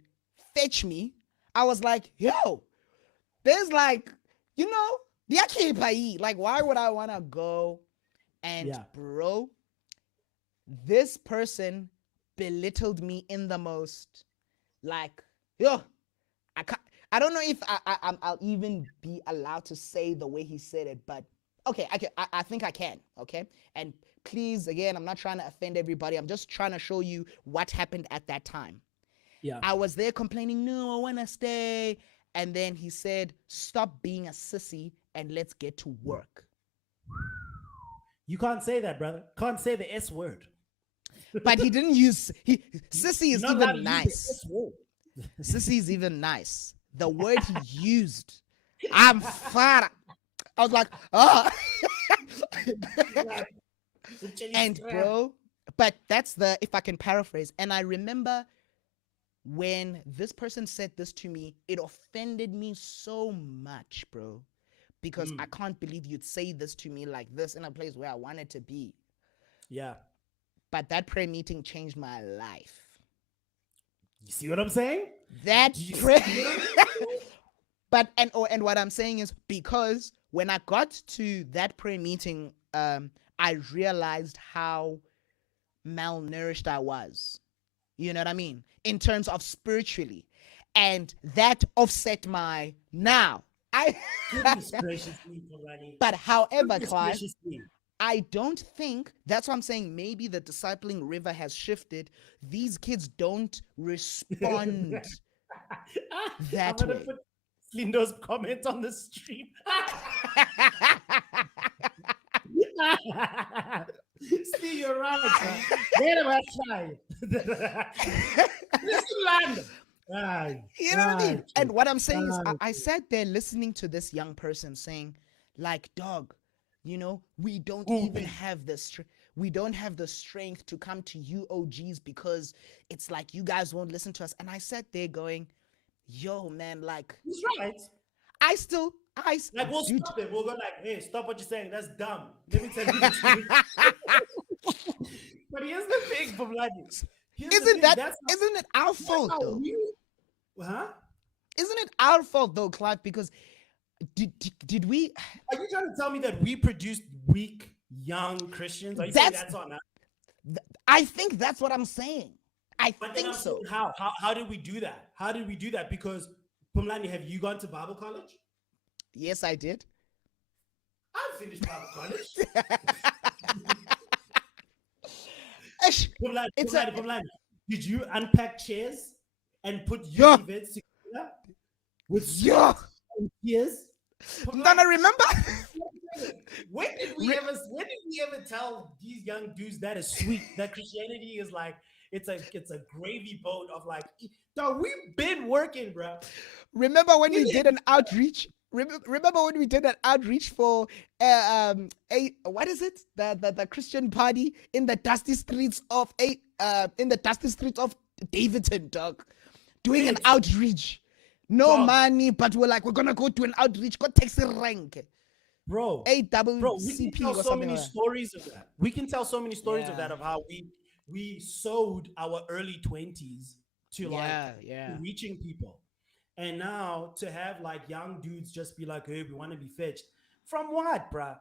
fetch me, I was like, yo, there's like, like, why would I want to go? And Yeah. bro, this person belittled me in the most, like, yo, I can't, I don't know if I'll even be allowed to say the way he said it, but okay, I think I can, okay? And please, again, I'm not trying to offend everybody. I'm just trying to show you what happened at that time. Yeah. I was there complaining, no, I want to stay. And then he said, stop being a sissy and let's get to work. You can't say that, brother. Can't say the S word. But he didn't use, sissy You're is not allowed to even use the nice. S word. Sissy is even nice. The word he used, I'm fat. I was like, oh. And bro, but that's if I can paraphrase. And I remember when this person said this to me, it offended me so much, bro, because I can't believe you'd say this to me like this in a place where I wanted to be. Yeah. But that prayer meeting changed my life. You see what I'm saying? That Do you prayer. see what I'm saying? But and what I'm saying is, because when I got to that prayer meeting, I realized how malnourished I was. You know what I mean? In terms of spiritually. And that offset my now. Goodness gracious me, Polani. But however, Goodness Clive, gracious me. I don't think, that's what I'm saying, maybe the discipling river has shifted. These kids don't respond that I'm gonna way. put Lindo's comment on the stream. See, you're right. Where am I trying? Listen, land. Right. You know what I mean? Right. And what I'm saying is, Right. I sat there listening to this young person saying, like, dog, we don't even have the strength. We don't have the strength to come to you OGs because it's like you guys won't listen to us. And I sat there going, yo, man, like, He's right. I Like, we'll dude, stop it. We'll go like, hey, stop what you're saying. That's dumb. Let me tell you the truth. But here's the thing, Poblani. isn't it our fault though? Huh? Isn't it our fault though, Clive? Because did we? Are you trying to tell me that we produced weak, young Christians? Are you saying that's on us? I think that's what I'm saying. I But then think I'm saying so. how? How did we do that? How did we do that? Because Pumlani, have you gone to Bible college? Yes, I did. I finished Bible college. Ish, Pumlani, it's a Pumlani, Pumlani. Did you unpack chairs and put youth yeah, events together with yeah. sweat and tears? Mntana, Pumlani, remember? Re- when did we ever tell these young dudes that is sweet, that Christianity is like it's a gravy boat of like dog, we've been working, bro. remember when we We did an outreach? Remember when we did an outreach for a what is it? The Christian party in the dusty streets of Davidson, dog. Doing an did, outreach. No dog, money, but we're like, we're gonna go to an outreach, go taxi rank. bro, we can AWCP tell or so something many like that. stories of that. We can tell so many stories of Yeah. that of how we sowed our early 20s to like Yeah. reaching people. And now to have like young dudes just be like, hey, we want to be fetched. From what, bruh?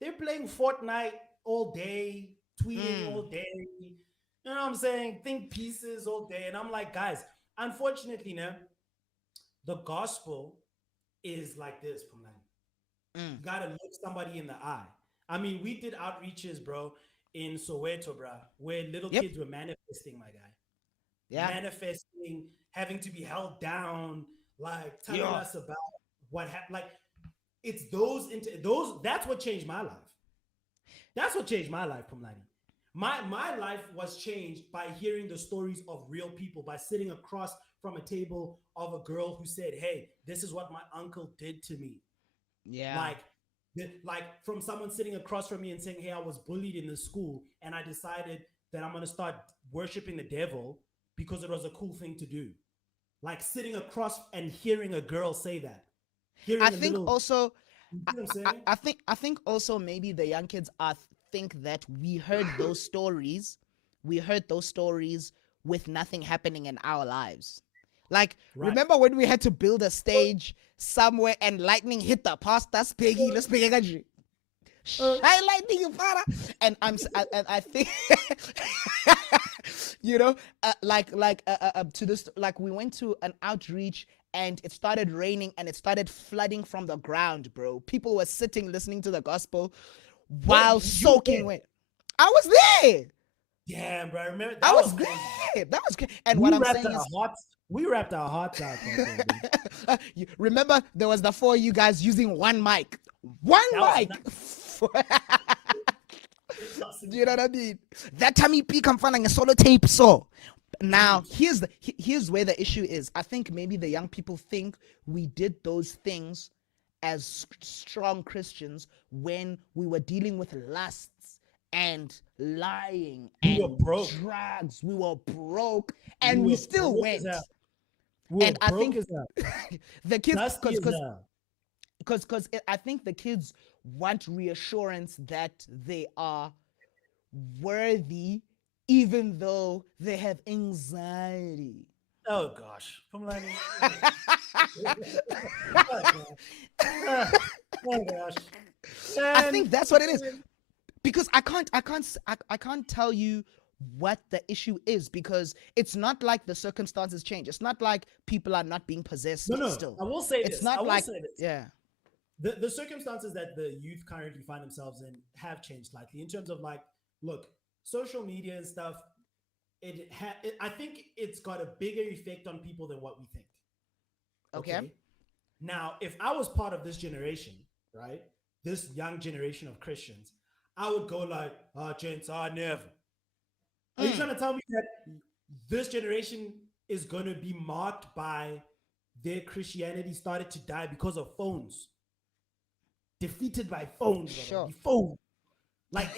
They're playing Fortnite all day, tweeting all Mm, day. You know what I'm saying? Think pieces all day. And I'm like, guys, unfortunately, now the gospel is like this, Pumlani. mm. You gotta look somebody in the eye. I mean, we did outreaches, bro, in Soweto, bro, where little Yep. kids were manifesting, my guy. Yeah. Manifesting, having to be held down, like telling Yeah. us about what happened. Like it's those into those. That's what changed my life. That's what changed my life, Pumlani. My life was changed by hearing the stories of real people, by sitting across from a table of a girl who said, "Hey, this is what my uncle did to me." Yeah. Like, like from someone sitting across from me and saying, "Hey, I was bullied in the school, and I decided that I'm gonna start worshiping the devil because it was a cool thing to do." Like sitting across and hearing a girl say that, I hearing a think little, also you see what I'm saying? I think also maybe the young kids are think that we heard those stories with nothing happening in our lives. Like, Right. remember when we had to build a stage somewhere and lightning hit the pastor's peggy? Let's pick a country. Shy lightning, you father. And I think, you know, to this, like we went to an outreach and it started raining and it started flooding from the ground, bro. People were sitting listening to the gospel What while you soaking did? wet. I was there. Damn, bro. I remember I that was was crazy. there. That was crazy. And We what I'm wrapped saying our is, hearts. We wrapped our hearts out right there, bro. you remember there was the four of you guys using one mic. One That was mic. nuts. Do you know what I mean? That time he peak I'm finding a solo tape. So now here's where the issue is. I think maybe the young people think we did those things as strong Christians when we were dealing with lusts and lying We were and broke. drugs. We were broke and We we were still broke as went. hell. We were And I broke think as hell. the kids, Dusty as hell. because I think the kids want reassurance that they are worthy, even though they have anxiety. Oh gosh. Pumlani. Oh gosh. Oh gosh. I And think that's what it is. Because I can't tell you what the issue is because it's not like the circumstances change. It's not like people are not being possessed no, still. I will say It's this. I not will like say this. yeah. The circumstances that the youth currently find themselves in have changed slightly in terms of like, look, social media and stuff. I think it's got a bigger effect on people than what we think. Okay. Okay. Now, if I was part of this generation, right, this young generation of Christians, I would go like, "Ah, gents, never." Are you trying to tell me that this generation is going to be marked by their Christianity started to die because of phones? Defeated by phones, brother. Sure. The phone. Like,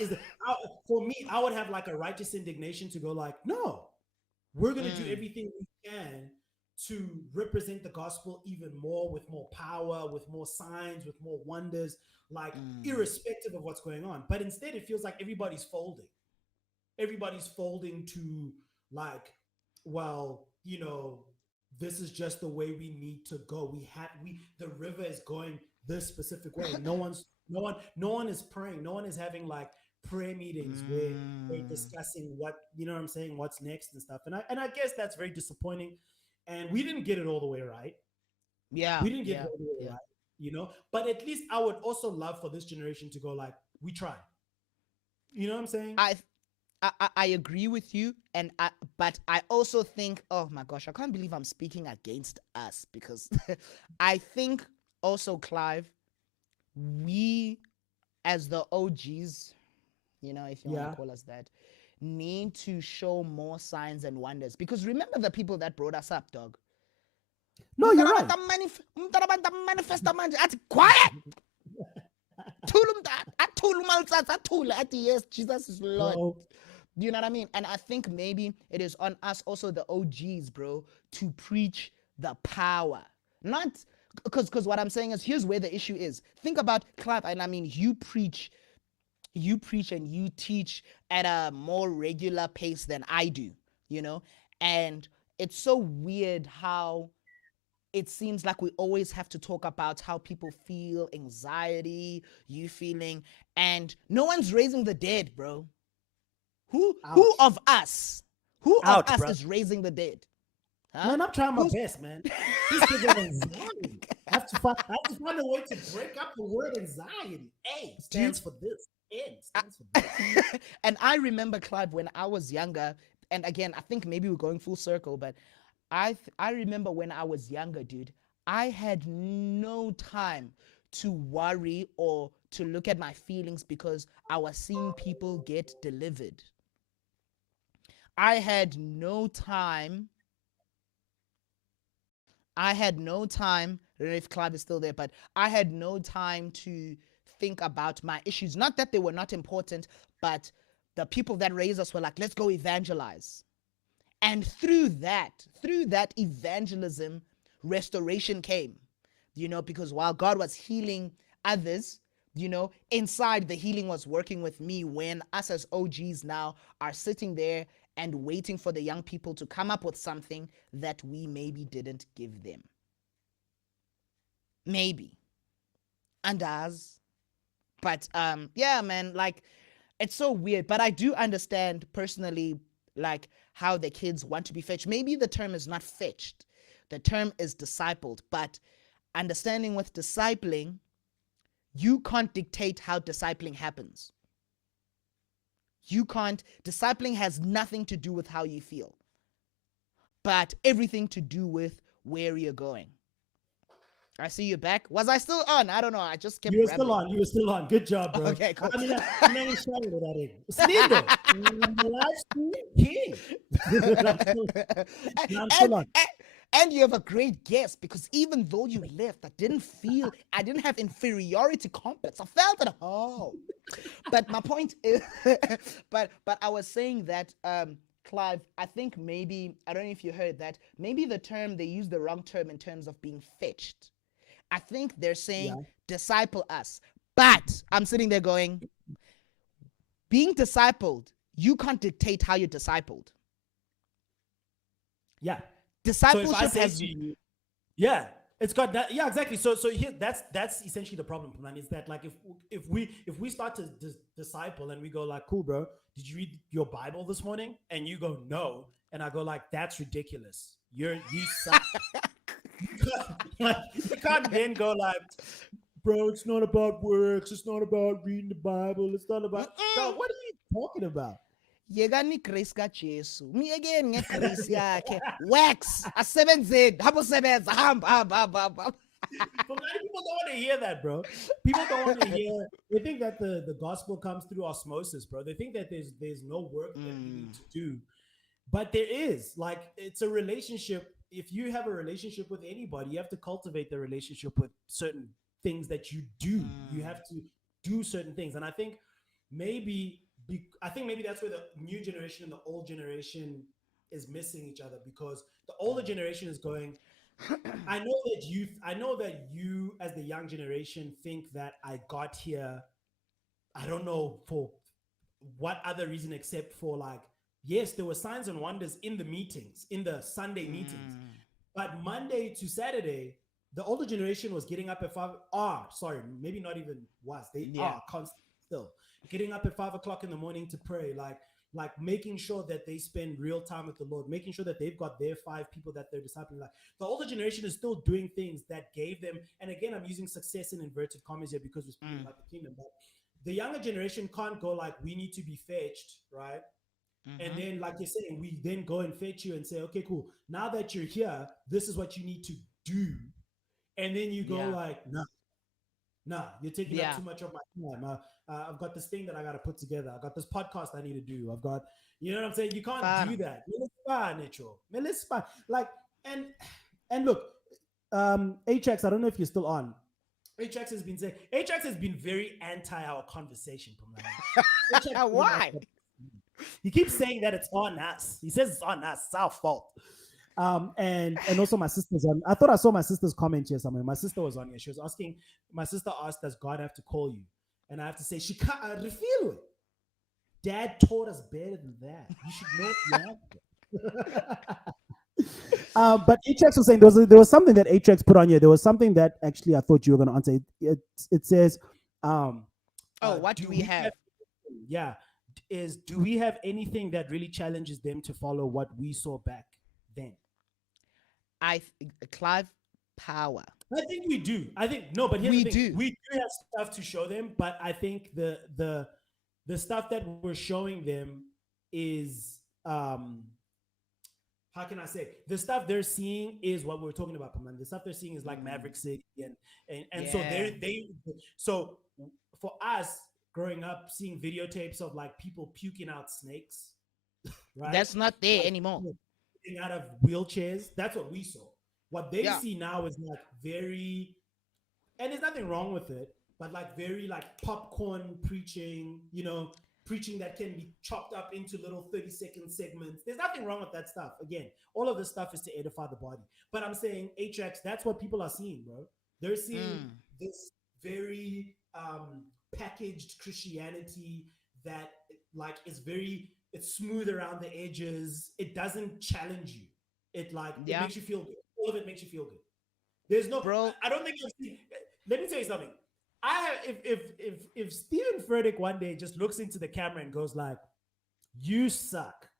for me, I would have like a righteous indignation to go like, no, we're gonna do everything we can to represent the gospel even more with more power, with more signs, with more wonders, like irrespective of what's going on. But instead, it feels like everybody's folding. Everybody's folding to like, well, this is just the way we need to go. The river is going this specific way. No one is praying. No one is having like prayer meetings where they're Mm. discussing what, you know what I'm saying, what's next and stuff. And I guess that's very disappointing. And we didn't get it all the way right. Yeah, We didn't get it yeah, all the way yeah. right, you know. But at least I would also love for this generation to go like, we tried. You know what I'm saying? I I agree with you, and but I also think, oh my gosh, I can't believe I'm speaking against us because I think also, Clive, we as the OGs, you know, if you want to Yeah. call us that, need to show more signs and wonders. Because remember the people that brought us up, dog. No, you're right. Manifesta manje athi quiet. Thula athi yes, Jesus is Lord. Bro. You know what I mean? And I think maybe it is on us also, the OGs, bro, to preach the power. Not because what I'm saying is, here's where the issue is. Think about Clive, and I mean you preach and you teach at a more regular pace than I do, you know? And it's so weird how it seems like we always have to talk about how people feel, anxiety, you feeling, and no one's raising the dead, bro. Who Ouch. of us? Who of Ouch, us bro. is raising the dead? Huh? Man, I'm trying my Who's best, man. These kids have anxiety. I have to find a way to break up the word anxiety. A dude? stands for this. N stands for this. And I remember, Clive, when I was younger, and again, I think maybe we're going full circle, but I remember when I was younger, dude, I had no time to worry or to look at my feelings because I was seeing people get delivered. I had no time. I had no time. I don't know if Clive is still there, but I had no time to think about my issues. Not that they were not important, but the people that raised us were like, let's go evangelize. And through that evangelism, restoration came, you know, because while God was healing others, you know, inside the healing was working with me when us as OGs now are sitting there and waiting for the young people to come up with something that we maybe didn't give them. Maybe. And as. But yeah, man, like it's so weird. But I do understand personally, like how the kids want to be fetched. Maybe the term is not fetched. The term is discipled. But understanding with discipling, you can't dictate how discipling happens. You can't. Discipling has nothing to do with how you feel, but everything to do with where you're going. I see you back. Was I still on? I don't know. I just kept You were still rambling. on. You were still on. Good job, bro. Okay, cool. I mean, I'm not excited about it. Slindo. Live stream king. I'm still on. And you have a great guest because even though you left, I didn't have inferiority complex. I felt at home. But my point is, but I was saying that, Clive, I think maybe, I don't know if you heard that, maybe the term, they used the wrong term in terms of being fetched. I think they're saying Yeah. disciple us. But I'm sitting there going, being discipled, you can't dictate how you're discipled. Yeah. So if I Discipleship say has to you, yeah, it's got that. Yeah, exactly. So here, that's essentially the problem, man. Is that like if we start to disciple and we go like, cool, bro, did you read your Bible this morning? And you go no, and I go like, that's ridiculous. You suck. You can't then go like, bro, it's not about works. It's not about reading the Bible. It's not about. Dog, what are you talking about? yeka nigrace kaJesu miyekeni ngegrace yakhe wax asebenzeni habosebenza hamba. But many people don't want to hear that, bro. People don't want to hear. They think that the gospel comes through osmosis, bro. They think that there's no work that you need to do, but there is. Like, it's a relationship. If you have a relationship with anybody, you have to cultivate the relationship with certain things that you do. You have to do certain things, and I think maybe that's where the new generation and the old generation is missing each other, because the older generation is going, I know that you as the young generation think that I got here, I don't know for what other reason except for like, yes, there were signs and wonders in the meetings, in the Sunday meetings. But Monday to Saturday, the older generation was getting up at 5. Sorry, maybe not even was. They Yeah. are constantly still. Getting up at 5 o'clock in the morning to pray, like making sure that they spend real time with the Lord, making sure that they've got their 5 people that they're discipling. Like the older generation is still doing things that gave them, and again, I'm using success in inverted commas here because we're speaking about the kingdom, but the younger generation can't go like, we need to be fetched, right? And then, like you're saying, we then go and fetch you and say, okay, cool. Now that you're here, this is what you need to do. And then you go like, nah, you're taking up too much of my time. I've got this thing that I got to put together. I've got this podcast I need to do. I've got, you know what I'm saying? You can't do that. Like, and look, Atrax, I don't know if you're still on. Atrax has been very anti our conversation. Why? He keeps saying that it's on us. He says it's on us. It's our fault. And also my sister's on. I thought I saw my sister's comment here somewhere. My sister was on here. She was asking. My sister asked, "Does God have to call you?" And I have to say, she can't reveal it. Dad taught us better than that. You should know. But Atrax was saying there was something that Atrax put on here. There was something that actually I thought you were going to answer. It says, what do we have? Do we have anything that really challenges them to follow what we saw back then? Clive, power. I think we do. But here's the thing. We do have stuff to show them, but I think the stuff that we're showing them is how can I say, the stuff they're seeing is what we're talking about, man. The stuff they're seeing is like Maverick City and so for us growing up, seeing videotapes of like people puking out snakes, right? That's not there anymore. Out of wheelchairs. That's what we saw. What they see now is like very, and there's nothing wrong with it, but like very like popcorn preaching, preaching that can be chopped up into little 30-second segments. There's nothing wrong with that stuff. Again, all of this stuff is to edify the body. But I'm saying, Atrax, that's what people are seeing, bro. They're seeing this very packaged Christianity that like is it's smooth around the edges. It doesn't challenge you. It makes you feel good. All of it makes you feel good. There's no, bro. I don't think you'll see. Let me tell you something. If Stephen Furtick one day just looks into the camera and goes like, "You suck.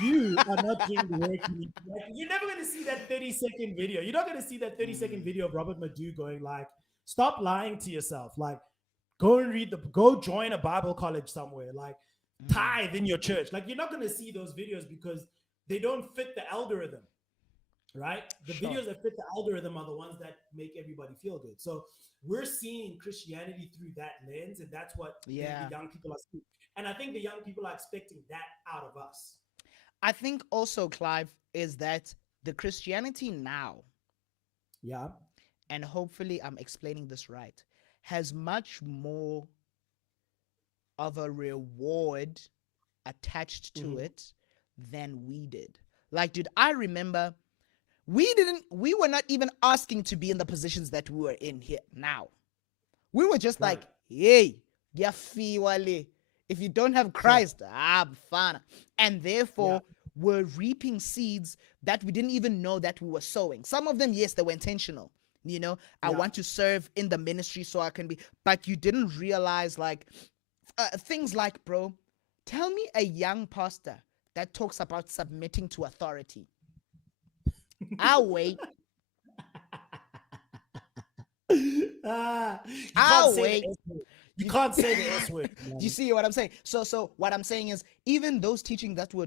You are not doing the work you need to do." You're never going to see that 30-second video. You're not going to see that 30-second video of Robert Madu going like, "Stop lying to yourself. Like, go join a Bible college somewhere. Like, tithe in your church." Like, you're not going to see those videos because they don't fit the algorithm, right? The videos that fit the algorithm are the ones that make everybody feel good. So we're seeing Christianity through that lens, and that's what the young people are seeing. And I think the young people are expecting that out of us. I think also, Clive, is that the Christianity now, and hopefully I'm explaining this right, has much more of a reward attached to it than we did. Like, dude, I remember we were not even asking to be in the positions that we were in here now. We were just like, hey, if you don't have Christ, fine. And therefore, we're reaping seeds that we didn't even know that we were sowing. Some of them, yes, they were intentional. I want to serve in the ministry so I can be, but you didn't realize like things like, bro, tell me a young pastor that talks about submitting to authority. I'll wait. I'll wait. You can't say the S word. You see what I'm saying? So what I'm saying is, even those teachings that we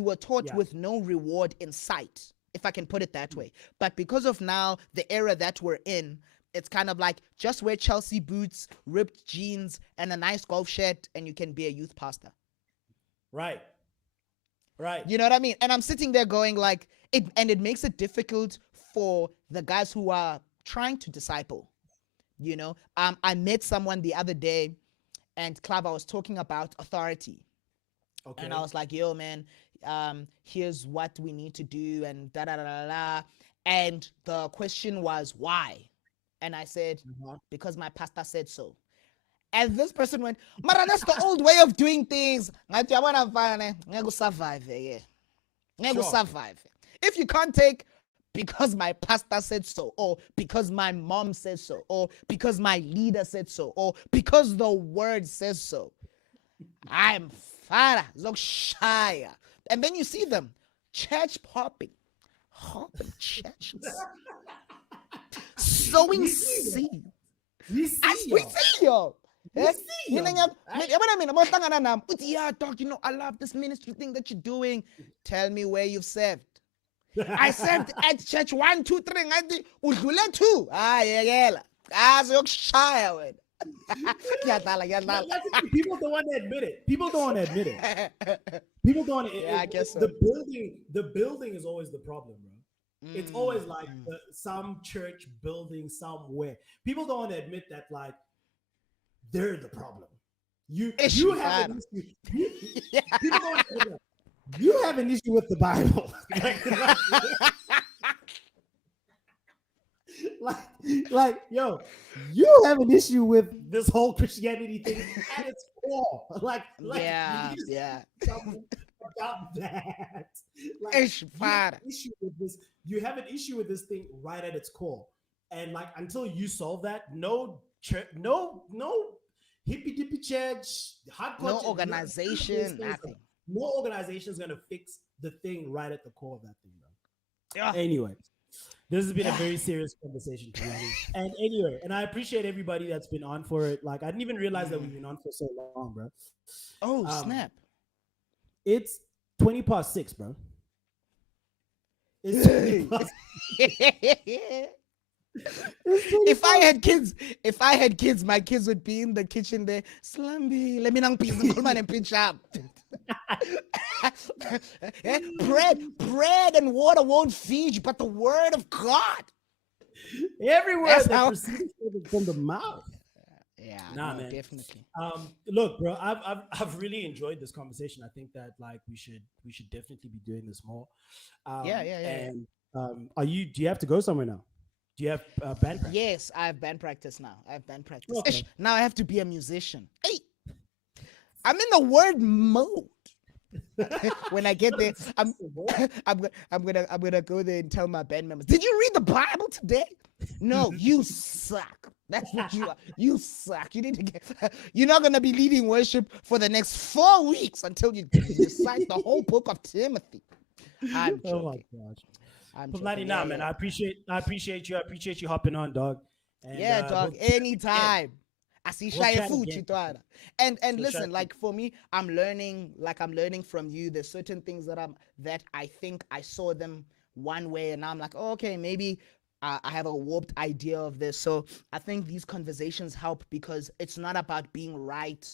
were taught with no reward in sight, if I can put it that way. But because of now the era that we're in, it's kind of like just wear Chelsea boots, ripped jeans, and a nice golf shirt, and you can be a youth pastor. Right. You know what I mean? And I'm sitting there going like, it makes it difficult for the guys who are trying to disciple. I met someone the other day, and Clive, I was talking about authority. Okay. And I was like, yo, man, here's what we need to do, and da-da-da-da-da. And the question was, why? And I said, because my pastor said so. And this person went, Mara, that's the old way of doing things. I want to survive. Survive. If you can't take because my pastor said so, or because my mom says so, or because my leader said so, or because the word says so. I'm fara zokushaya. And then you see them church hopping churches, sowing We see that. seed. We see We y'all. see y'all. We Eh? see Mina y'all. nya- yabona mina mohlangana nami uthi yeah dog, you know I love this ministry thing that you're doing. Tell me where you've served. I served at church 1, 2, 3 ngathi udlule 2. Yekela. Yokushaya wena. Kuyadlala. That's the thing. People don't want to admit it. People don't want to admit it. People don't. Yeah, I guess so. The building is always the problem, bro. It's always like some church building somewhere. People don't want to admit that, like, they're the problem. You have an issue. People don't want to admit that. You have an issue with the Bible. like, yo, you have an issue with this whole Christianity thing at its core. Yeah. About that. Like, Ish, you have an issue with this thing right at its core. And like until you solve that, no church, no hippy dippy church, no organization, nothing. No organization is gonna fix the thing right at the core of that thing, bro. Yeah. Anyway, this has been a very serious conversation today. And anyway, and I appreciate everybody that's been on for it. Like I didn't even realize that we've been on for so long, bro. Oh, snap. It's 6:20, bro. It's 20 If I had kids, my kids would be in the kitchen there. Slumby, let me not pinch up. Bread and water won't feed you, but the word of God. Every word that proceeds from the mouth. Yeah, man, definitely. Look, bro, I've really enjoyed this conversation. I think that like we should definitely be doing this more. Yeah. And do you have to go somewhere now? Do you have band practice? Yes, I have band practice now. Okay. Ish, now I have to be a musician. Hey, I'm in the word mode. When I get there, I'm gonna go there and tell my band members, did you read the Bible today? No, you suck. That's what you are. You suck. You need to you're not gonna be leading worship for the next 4 weeks until you recite the whole book of Timothy. I'm joking. Oh my gosh. Man, I appreciate you. I appreciate you hopping on, dog. And, dog. Anytime. I see Shaya Fuchi. And listen, like for me, I'm learning from you. There's certain things that I think I saw them one way, and I'm like, oh, okay, maybe I have a warped idea of this. So I think these conversations help because it's not about being right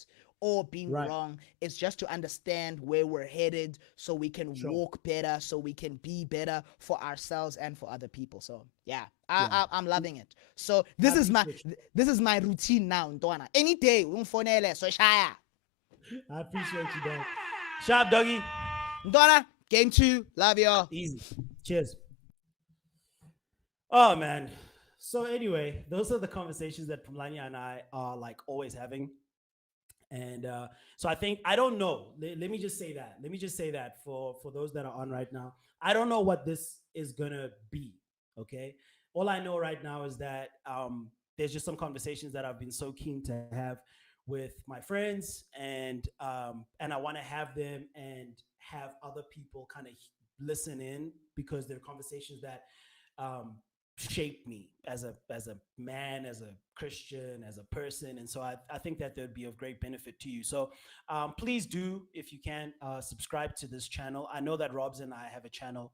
or being wrong. It's just to understand where we're headed so we can walk better, so we can be better for ourselves and for other people. So I'm loving it. So this is my routine now, Ntwana. Any day, so shaya. I appreciate you, dog. Sharp, doggy. Ntwana, game 2. Love y'all. Easy. Cheers. Oh man. So anyway, those are the conversations that Pumlani and I are like always having. And so I don't know. Let me just say that for those that are on right now, I don't know what this is going to be. Okay. All I know right now is that there's just some conversations that I've been so keen to have with my friends and I want to have them and have other people kind of listen in because they're conversations that shaped me as a man, as a Christian, as a person. And so I think that there'd be of great benefit to you. So please do, if you can, subscribe to this channel. I know that Robs and I have a channel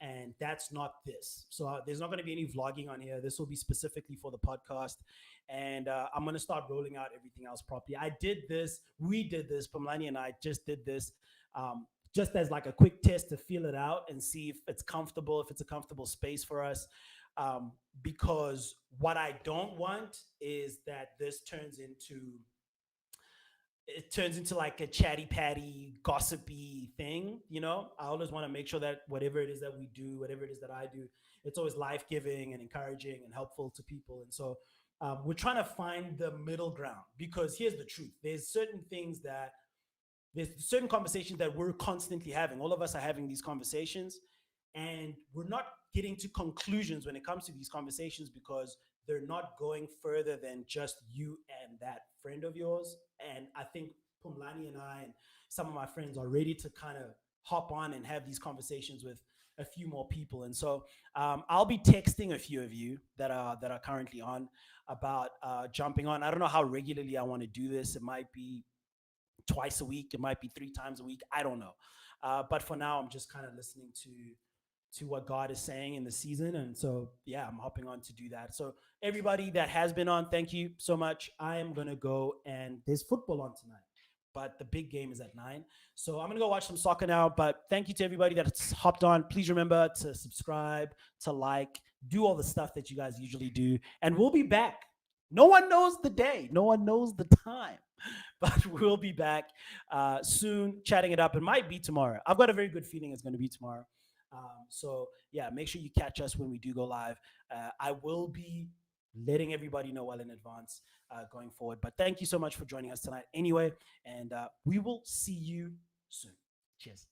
and that's not this. So there's not going to be any vlogging on here. This will be specifically for the podcast. And I'm going to start rolling out everything else properly. We did this, Pumlani and I just did this just as like a quick test to feel it out and see if it's comfortable, if it's a comfortable space for us. Because what I don't want is that this turns into like a chatty patty, gossipy thing. You know, I always want to make sure that whatever it is that we do, whatever it is that I do, it's always life-giving and encouraging and helpful to people. And so we're trying to find the middle ground because here's the truth. There's certain conversations that we're constantly having. All of us are having these conversations. and we're not getting to conclusions when it comes to these conversations because they're not going further than just you and that friend of yours. And I think Pumlani and I and some of my friends are ready to kind of hop on and have these conversations with a few more people. And so I'll be texting a few of you that are currently on about jumping on. I don't know how regularly I want to do this. It might be twice a week. It might be 3 times a week. I don't know. But for now, I'm just kind of listening to what God is saying in the season. And so, yeah, I'm hopping on to do that. So, everybody that has been on, thank you so much. I am going to go, and there's football on tonight, but the big game is at 9. So, I'm going to go watch some soccer now. But thank you to everybody that's hopped on. Please remember to subscribe, to like, do all the stuff that you guys usually do. And we'll be back. No one knows the day, no one knows the time, but we'll be back soon chatting it up. It might be tomorrow. I've got a very good feeling it's going to be tomorrow. So yeah, make sure you catch us when we do go live. I will be letting everybody know well in advance going forward. But thank you so much for joining us tonight anyway, and we will see you soon. Cheers.